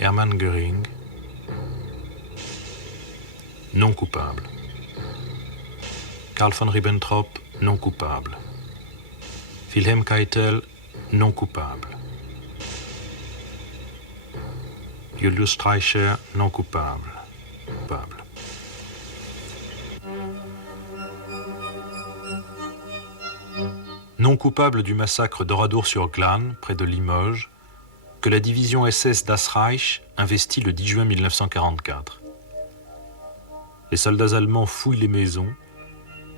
Hermann Göring, non coupable. Karl von Ribbentrop, non coupable. Wilhelm Keitel, non coupable. Julius Streicher, non coupable. Coupable. Non coupable du massacre d'Oradour-sur-Glane, près de Limoges, que la division SS Das Reich investit le 10 juin 1944. Les soldats allemands fouillent les maisons,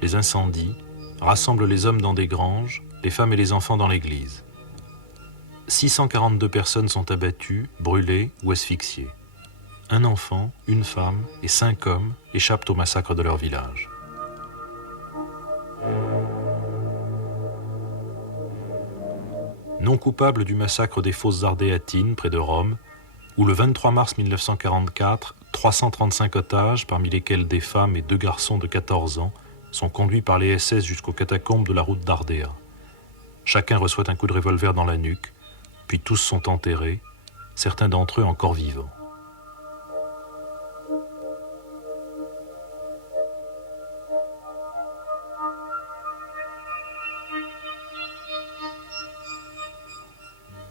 les incendient, rassemblent les hommes dans des granges, les femmes et les enfants dans l'église. 642 personnes sont abattues, brûlées ou asphyxiées. Un enfant, une femme et 5 hommes échappent au massacre de leur village. non coupable du massacre des Fosses Ardéatines près de Rome, où le 23 mars 1944, 335 otages, parmi lesquels des femmes et 2 garçons de 14 ans, sont conduits par les SS jusqu'aux catacombes de la route d'Ardea. Chacun reçoit un coup de revolver dans la nuque, puis tous sont enterrés, certains d'entre eux encore vivants.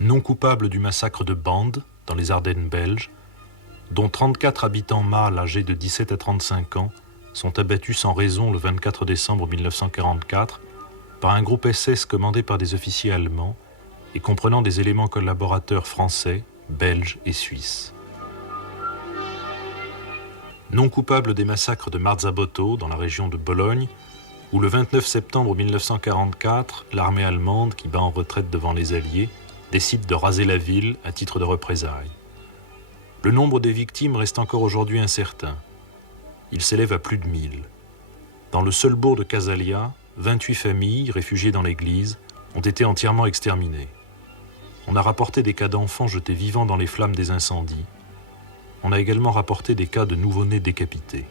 Non coupable du massacre de Bande, dans les Ardennes belges, dont 34 habitants mâles âgés de 17 à 35 ans sont abattus sans raison le 24 décembre 1944 par un groupe SS commandé par des officiers allemands et comprenant des éléments collaborateurs français, belges et suisses. Non coupable des massacres de Marzabotto, dans la région de Bologne, où le 29 septembre 1944, l'armée allemande, qui bat en retraite devant les Alliés, décide de raser la ville à titre de représailles. Le nombre des victimes reste encore aujourd'hui incertain. Il s'élève à plus de 1000. Dans le seul bourg de Casalia, 28 familles, réfugiées dans l'église, ont été entièrement exterminées. On a rapporté des cas d'enfants jetés vivants dans les flammes des incendies. On a également rapporté des cas de nouveau-nés décapités.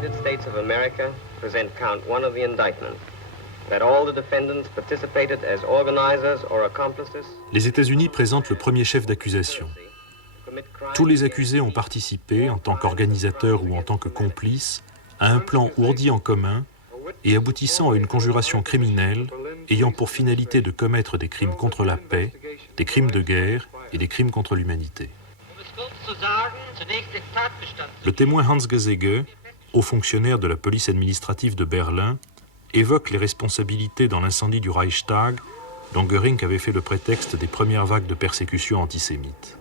United States of America present count 1 of the indictment, that all the defendants participated as organizers or accomplices. Les États-Unis présentent le premier chef d'accusation. Tous les accusés ont participé, en tant qu'organisateurs ou en tant que complices, à un plan ourdi en commun et aboutissant à une conjuration criminelle ayant pour finalité de commettre des crimes contre la paix, des crimes de guerre et des crimes contre l'humanité. Le témoin Hans Gesege, haut fonctionnaire de la police administrative de Berlin, évoque les responsabilités dans l'incendie du Reichstag dont Göring avait fait le prétexte des premières vagues de persécution antisémite.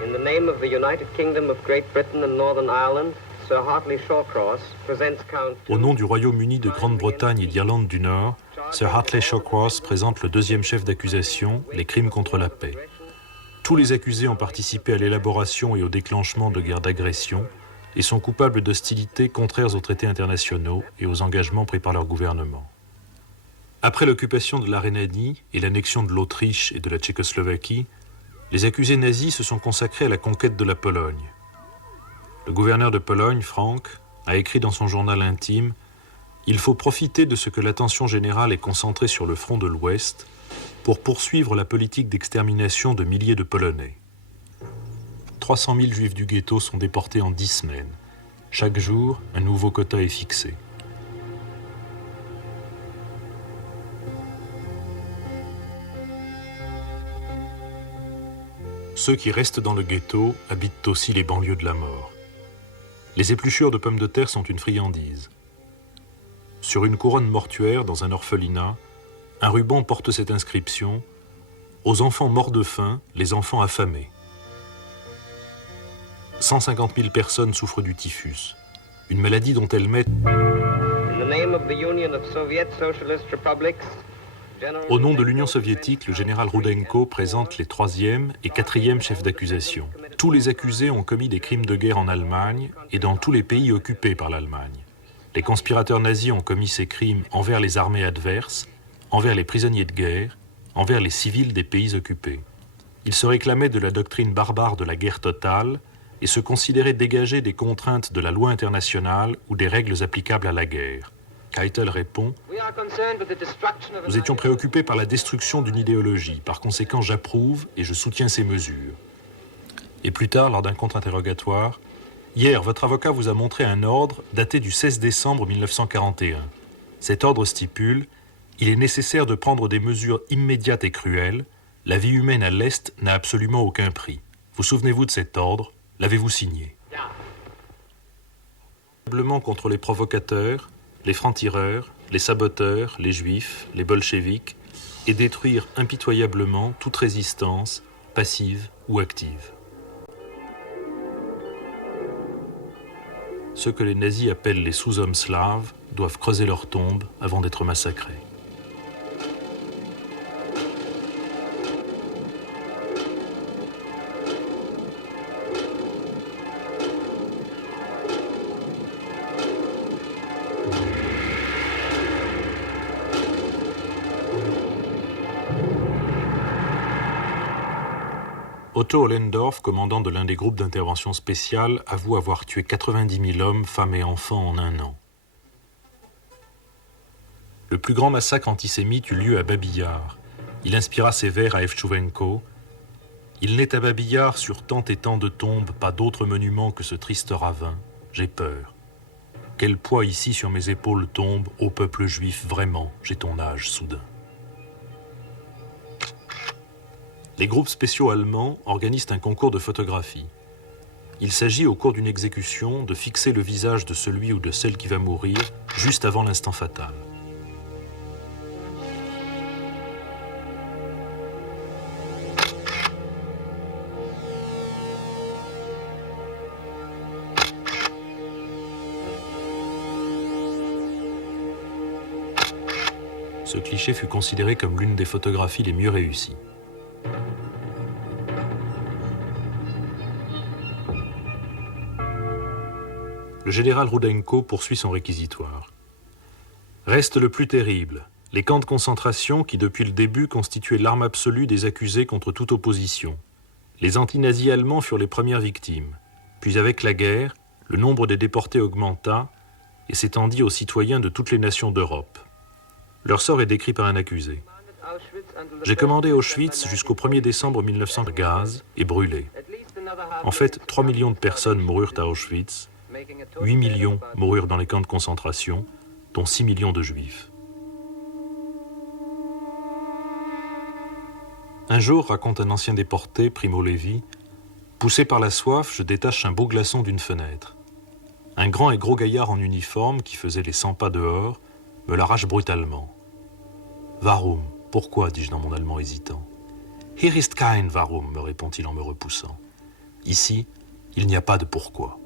In the name of the United Kingdom of Great Britain and Northern Ireland, Sir Hartley Shawcross presents count 2. Au nom du Royaume-Uni de Grande-Bretagne et d'Irlande du Nord, Sir Hartley Shawcross présente le deuxième chef d'accusation, les crimes contre la paix. Tous les accusés ont participé à l'élaboration et au déclenchement de guerres d'agression et sont coupables d'hostilités contraires aux traités internationaux et aux engagements pris par leur gouvernement. Après l'occupation de la Rhénanie et l'annexion de l'Autriche et de la Tchécoslovaquie, les accusés nazis se sont consacrés à la conquête de la Pologne. Le gouverneur de Pologne, Frank, a écrit dans son journal intime « Il faut profiter de ce que l'attention générale est concentrée sur le front de l'Ouest pour poursuivre la politique d'extermination de milliers de Polonais. 300 000 juifs du ghetto sont déportés en 10 semaines. Chaque jour, un nouveau quota est fixé. » Ceux qui restent dans le ghetto habitent aussi les banlieues de la mort. Les épluchures de pommes de terre sont une friandise. Sur une couronne mortuaire dans un orphelinat, un ruban porte cette inscription « Aux enfants morts de faim, les enfants affamés ». 150 000 personnes souffrent du typhus, une maladie dont elles mettent Au nom de l'Union soviétique, le général Roudenko présente les 3e et 4e chefs d'accusation. Tous les accusés ont commis des crimes de guerre en Allemagne et dans tous les pays occupés par l'Allemagne. Les conspirateurs nazis ont commis ces crimes envers les armées adverses, envers les prisonniers de guerre, envers les civils des pays occupés. Ils se réclamaient de la doctrine barbare de la guerre totale et se considéraient dégagés des contraintes de la loi internationale ou des règles applicables à la guerre. Keitel répond « Nous étions préoccupés par la destruction d'une idéologie. Par conséquent, j'approuve et je soutiens ces mesures. » Et plus tard, lors d'un contre-interrogatoire, « Hier, votre avocat vous a montré un ordre daté du 16 décembre 1941. Cet ordre stipule Il est nécessaire de prendre des mesures immédiates et cruelles. La vie humaine à l'Est n'a absolument aucun prix. Vous souvenez-vous de cet ordre? L'avez-vous signé? Contre les provocateurs, les francs-tireurs, les saboteurs, les juifs, les bolcheviks, et détruire impitoyablement toute résistance, passive ou active. Ceux que les nazis appellent les sous-hommes slaves doivent creuser leur tombe avant d'être massacrés. Otto Ollendorf, commandant de l'un des groupes d'intervention spéciale, avoue avoir tué 90 000 hommes, femmes et enfants en un an. Le plus grand massacre antisémite eut lieu à Babi-Yar. Il inspira ses vers à Evtchouvenko. « Il n'est à Babi-Yar sur tant et tant de tombes pas d'autre monument que ce triste ravin. J'ai peur. Quel poids ici sur mes épaules tombe, ô peuple juif, vraiment, j'ai ton âge soudain. » Les groupes spéciaux allemands organisent un concours de photographie. Il s'agit, au cours d'une exécution, de fixer le visage de celui ou de celle qui va mourir juste avant l'instant fatal. Ce cliché fut considéré comme l'une des photographies les mieux réussies. Le général Roudenko poursuit son réquisitoire. Reste le plus terrible, les camps de concentration qui depuis le début constituaient l'arme absolue des accusés contre toute opposition. Les antinazis allemands furent les premières victimes. Puis avec la guerre, le nombre des déportés augmenta et s'étendit aux citoyens de toutes les nations d'Europe. Leur sort est décrit par un accusé. J'ai commandé Auschwitz jusqu'au 1er décembre 1900 gaz et brûlé. En fait, 3 millions de personnes moururent à Auschwitz, 8 millions moururent dans les camps de concentration, dont 6 millions de juifs. Un jour, raconte un ancien déporté, Primo Levi, poussé par la soif, je détache un beau glaçon d'une fenêtre. Un grand et gros gaillard en uniforme, qui faisait les 100 pas dehors, me l'arrache brutalement. Warum? Pourquoi? dis-je dans mon allemand hésitant. Hier ist kein Warum, me répond-il en me repoussant. Ici, il n'y a pas de pourquoi.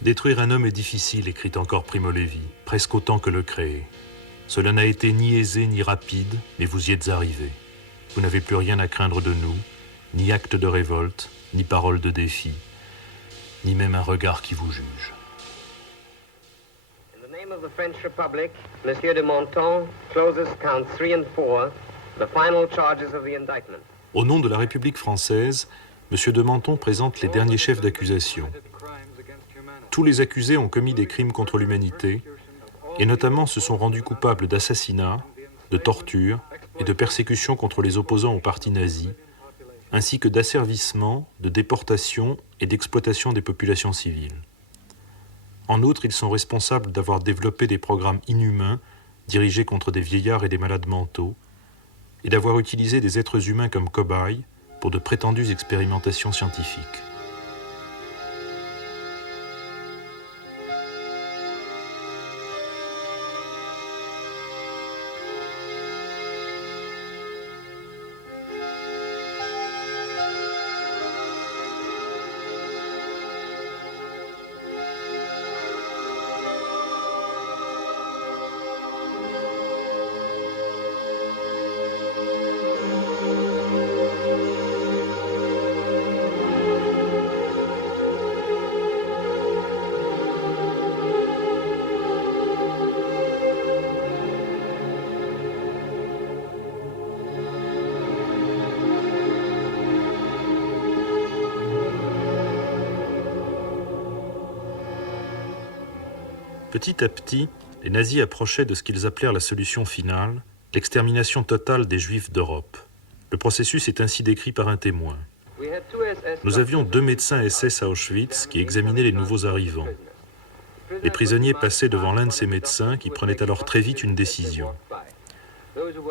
Détruire un homme est difficile, écrit encore Primo Levi, presque autant que le créer. Cela n'a été ni aisé ni rapide, mais vous y êtes arrivés. Vous n'avez plus rien à craindre de nous, ni acte de révolte, ni parole de défi, ni même un regard qui vous juge. In the name of the French Republic, Monsieur de Menton closes counts 3 and 4, the final charges of the indictment. Au nom de la République française, M. de Menton présente les derniers chefs d'accusation. Tous les accusés ont commis des crimes contre l'humanité et notamment se sont rendus coupables d'assassinat, de torture et de persécution contre les opposants au parti nazi, ainsi que d'asservissement, de déportation et d'exploitation des populations civiles. En outre, ils sont responsables d'avoir développé des programmes inhumains dirigés contre des vieillards et des malades mentaux et d'avoir utilisé des êtres humains comme cobayes pour de prétendues expérimentations scientifiques. Petit à petit, les nazis approchaient de ce qu'ils appelèrent la solution finale, l'extermination totale des Juifs d'Europe. Le processus est ainsi décrit par un témoin. Nous avions 2 médecins SS à Auschwitz qui examinaient les nouveaux arrivants. Les prisonniers passaient devant l'un de ces médecins qui prenait alors très vite une décision.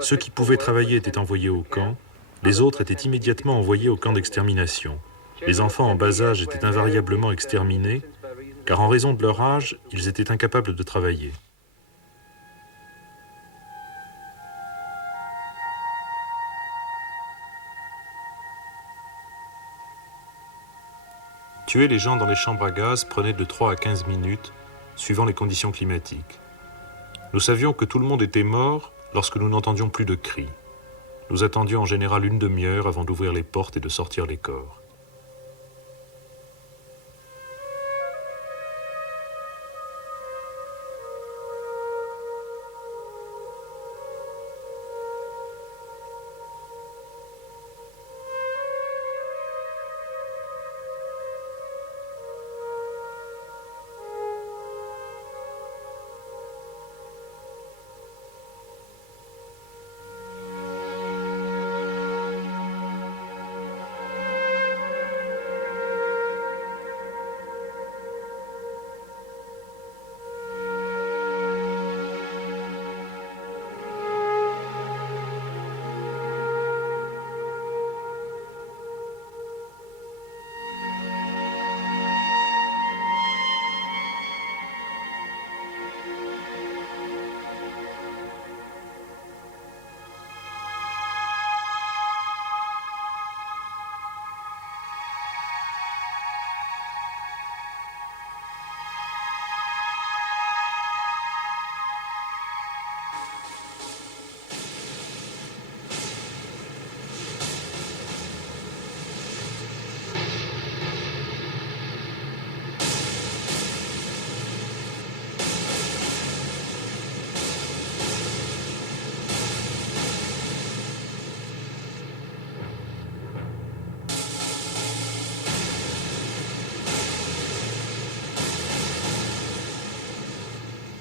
Ceux qui pouvaient travailler étaient envoyés au camp, les autres étaient immédiatement envoyés au camp d'extermination. Les enfants en bas âge étaient invariablement exterminés, car en raison de leur âge, ils étaient incapables de travailler. Tuer les gens dans les chambres à gaz prenait de 3 à 15 minutes, suivant les conditions climatiques. Nous savions que tout le monde était mort lorsque nous n'entendions plus de cris. Nous attendions en général une demi-heure avant d'ouvrir les portes et de sortir les corps.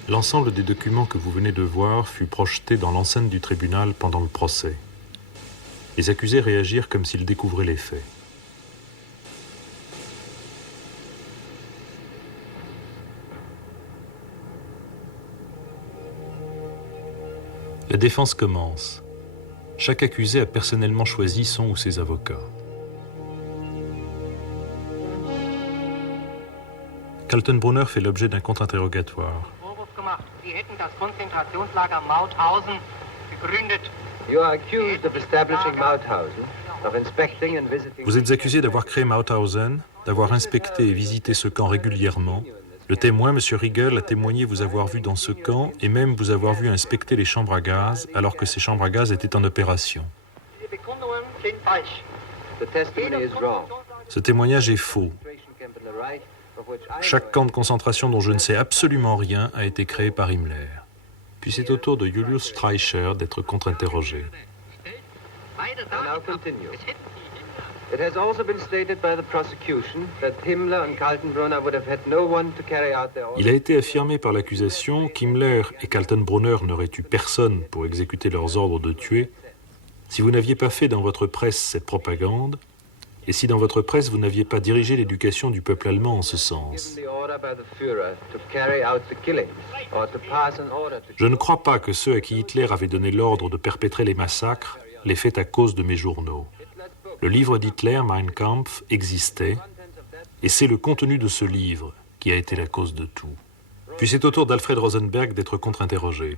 L'ensemble des documents que vous venez de voir fut projeté dans l'enceinte du tribunal pendant le procès. Les accusés réagirent comme s'ils découvraient les faits. La défense commence. Chaque accusé a personnellement choisi son ou ses avocats. Kaltenbrunner fait l'objet d'un contre-interrogatoire. Vous êtes accusé d'avoir créé Mauthausen, d'avoir inspecté et visité ce camp régulièrement. Le témoin, M. Riegel, a témoigné vous avoir vu dans ce camp et même vous avoir vu inspecter les chambres à gaz alors que ces chambres à gaz étaient en opération. Ce témoignage est faux. Chaque camp de concentration dont je ne sais absolument rien a été créé par Himmler. Puis c'est au tour de Julius Streicher d'être contre-interrogé. It has also been stated by the prosecution that Himmler and Kaltenbrunner would have had no one to carry out their orders. Il a été affirmé par l'accusation qu'Himmler et Kaltenbrunner n'auraient eu personne pour exécuter leurs ordres de tuer si vous n'aviez pas fait dans votre presse cette propagande et si dans votre presse vous n'aviez pas dirigé l'éducation du peuple allemand en ce sens. Je ne crois pas que ceux à qui Hitler avait donné l'ordre de perpétrer les massacres l'aient fait à cause de mes journaux. Le livre d'Hitler, Mein Kampf, existait, et c'est le contenu de ce livre qui a été la cause de tout. Puis c'est au tour d'Alfred Rosenberg d'être contre-interrogé.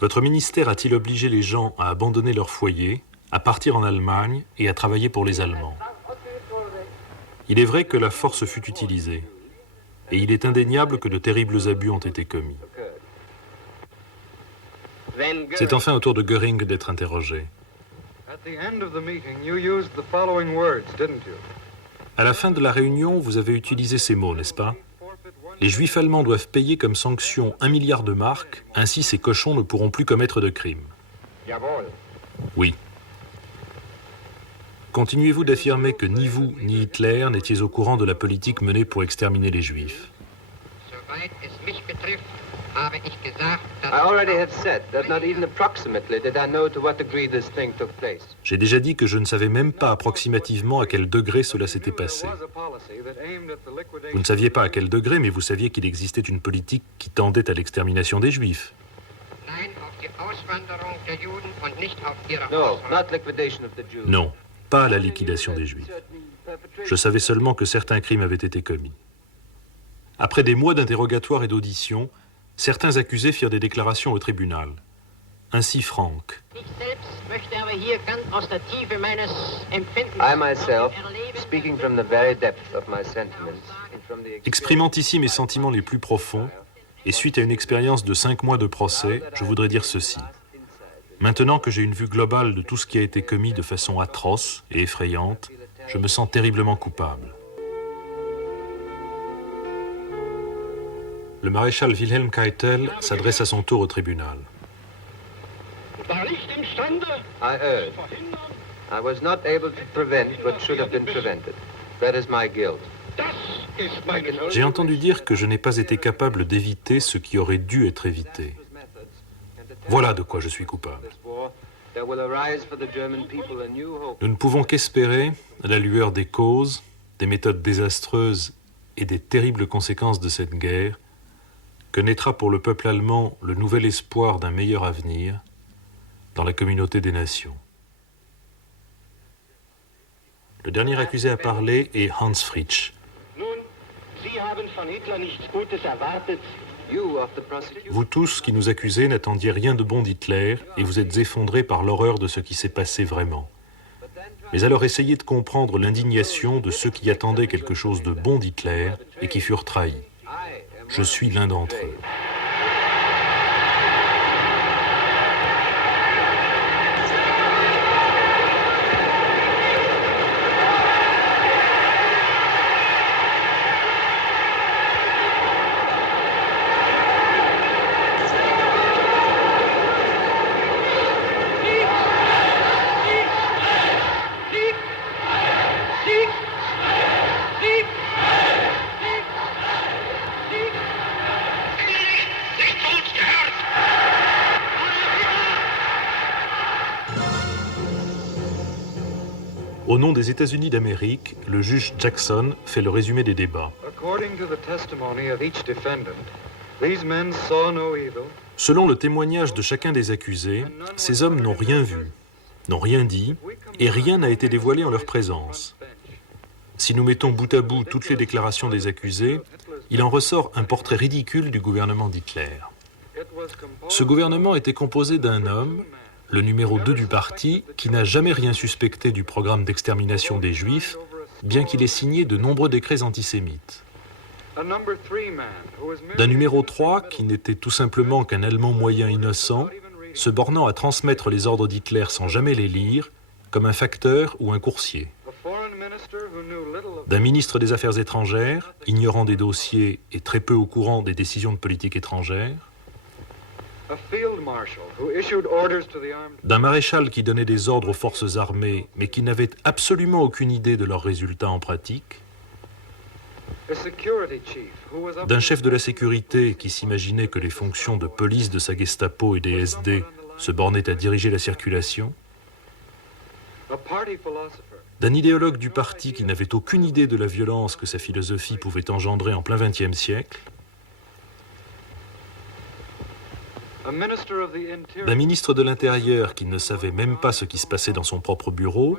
Votre ministère a-t-il obligé les gens à abandonner leur foyer, à partir en Allemagne et à travailler pour les Allemands? Il est vrai que la force fut utilisée, et il est indéniable que de terribles abus ont été commis. C'est enfin au tour de Göring d'être interrogé. À la fin de la réunion, vous avez utilisé ces mots, n'est-ce pas? Les Juifs allemands doivent payer comme sanction 1 milliard de marks, ainsi ces cochons ne pourront plus commettre de crimes. Oui. Continuez-vous d'affirmer que ni vous ni Hitler n'étiez au courant de la politique menée pour exterminer les Juifs? I already have said that not even approximately did I know to what degree this thing took place. J'ai déjà dit que je ne savais même pas approximativement à quel degré cela s'était passé. Vous ne saviez pas à quel degré, mais vous saviez qu'il existait une politique qui tendait à l'extermination des Juifs. No, not liquidation of the Jews. Non, pas à la liquidation des Juifs. Je savais seulement que certains crimes avaient été commis. Après des mois d'interrogatoires et d'auditions, certains accusés firent des déclarations au tribunal. Ainsi Frank. I myself, speaking from the very depth of my sentiments, and from the Exprimant ici mes sentiments les plus profonds, et suite à une expérience de 5 mois de procès, je voudrais dire ceci. Maintenant que j'ai une vue globale de tout ce qui a été commis de façon atroce et effrayante, je me sens terriblement coupable. Le maréchal Wilhelm Keitel s'adresse à son tour au tribunal. I erred. I was not able to prevent what should have been prevented. That is my guilt. J'ai entendu dire que je n'ai pas été capable d'éviter ce qui aurait dû être évité. Voilà de quoi je suis coupable. Nous ne pouvons qu'espérer, à la lueur des causes, des méthodes désastreuses et des terribles conséquences de cette guerre, que naîtra pour le peuple allemand le nouvel espoir d'un meilleur avenir dans la communauté des nations. Le dernier accusé à parler est Hans Fritsch. Vous tous qui nous accusez n'attendiez rien de bon d'Hitler et vous êtes effondrés par l'horreur de ce qui s'est passé vraiment. Mais alors essayez de comprendre l'indignation de ceux qui attendaient quelque chose de bon d'Hitler et qui furent trahis. Je suis l'un d'entre eux. Au nom des États-Unis d'Amérique, le juge Jackson fait le résumé des débats. Selon le témoignage de chacun des accusés, ces hommes n'ont rien vu, n'ont rien dit, et rien n'a été dévoilé en leur présence. Si nous mettons bout à bout toutes les déclarations des accusés, il en ressort un portrait ridicule du gouvernement d'Hitler. Ce gouvernement était composé d'un homme, le numéro 2 du parti, qui n'a jamais rien suspecté du programme d'extermination des Juifs, bien qu'il ait signé de nombreux décrets antisémites. D'un numéro 3, qui n'était tout simplement qu'un Allemand moyen innocent, se bornant à transmettre les ordres d'Hitler sans jamais les lire, comme un facteur ou un coursier. D'un ministre des Affaires étrangères, ignorant des dossiers et très peu au courant des décisions de politique étrangère. D'un maréchal qui donnait des ordres aux forces armées, mais qui n'avait absolument aucune idée de leurs résultats en pratique. D'un chef de la sécurité qui s'imaginait que les fonctions de police de sa Gestapo et des SD se bornaient à diriger la circulation. D'un idéologue du parti qui n'avait aucune idée de la violence que sa philosophie pouvait engendrer en plein XXe siècle. D'un ministre de l'Intérieur qui ne savait même pas ce qui se passait dans son propre bureau,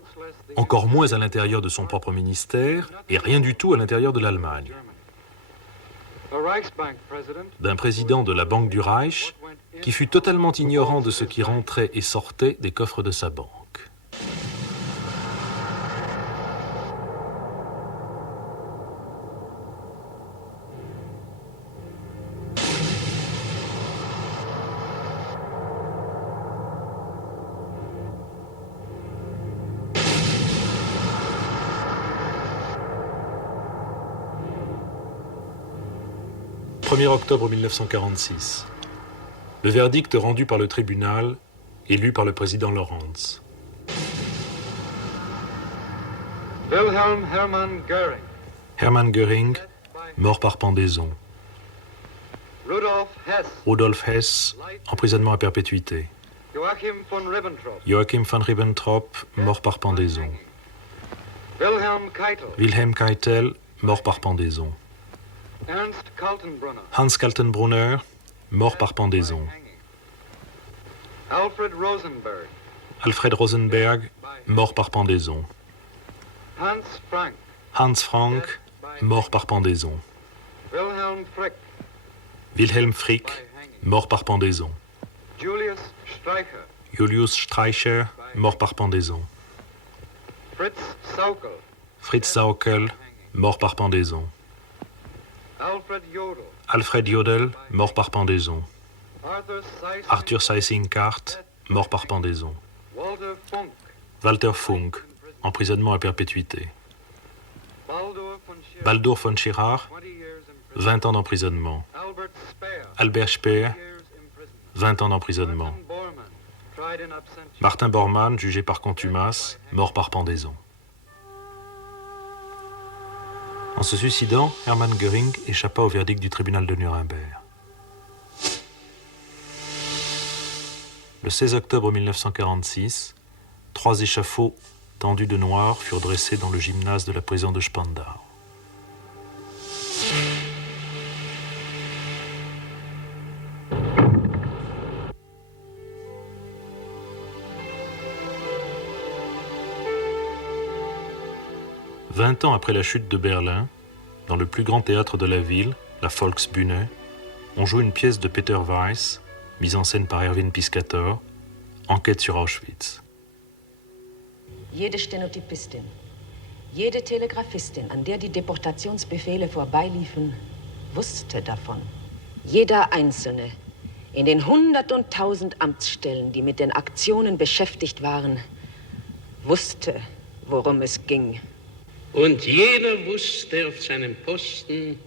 encore moins à l'intérieur de son propre ministère, et rien du tout à l'intérieur de l'Allemagne. D'un président de la Banque du Reich qui fut totalement ignorant de ce qui rentrait et sortait des coffres de sa banque. « 1er octobre 1946. Le verdict rendu par le tribunal et lu par le président Lawrence. Wilhelm Hermann Göring, Hermann Göring, mort par pendaison. Rudolf Hess, emprisonnement à perpétuité. Joachim von Ribbentrop, mort par pendaison. Wilhelm Keitel, mort par pendaison. Hans Kaltenbrunner, mort par pendaison. Alfred Rosenberg, mort par pendaison. Hans Frank, mort par pendaison. Wilhelm Frick, mort par pendaison. Julius Streicher, mort par pendaison. Fritz Sauckel, mort par pendaison. Alfred Jodl, mort par pendaison. Arthur Seyss-Inquart, mort par pendaison. Walter Funk, emprisonnement à perpétuité. Baldur von Schirach, 20 ans d'emprisonnement. Albert Speer, 20 ans d'emprisonnement. Martin Bormann, jugé par contumace, mort par pendaison. En se suicidant, Hermann Göring échappa au verdict du tribunal de Nuremberg. Le 16 octobre 1946, 3 échafauds tendus de noir furent dressés dans le gymnase de la prison de Spandau. « 20 ans après la chute de Berlin, dans le plus grand théâtre de la ville, la Volksbühne, on joue une pièce de Peter Weiss, mise en scène par Erwin Piscator, Enquête sur Auschwitz. Jede Stenotypistin, jede Telegraphistin, an der die Deportationsbefehle vorbeiliefen, wusste davon. Jeder Einzelne in den 100 und 1000 Amtsstellen, die mit den Aktionen beschäftigt waren, wusste, worum es ging. Und jeder wusste auf seinem Posten.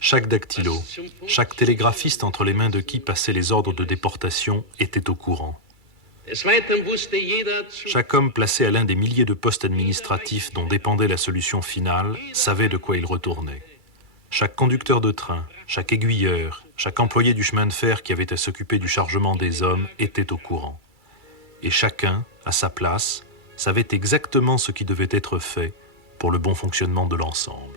Chaque dactylo, chaque télégraphiste entre les mains de qui passaient les ordres de déportation était au courant. Chaque homme placé à l'un des milliers de postes administratifs dont dépendait la solution finale savait de quoi il retournait. Chaque conducteur de train, chaque aiguilleur, chaque employé du chemin de fer qui avait à s'occuper du chargement des hommes était au courant. Et chacun, à sa place, savait exactement ce qui devait être fait pour le bon fonctionnement de l'ensemble.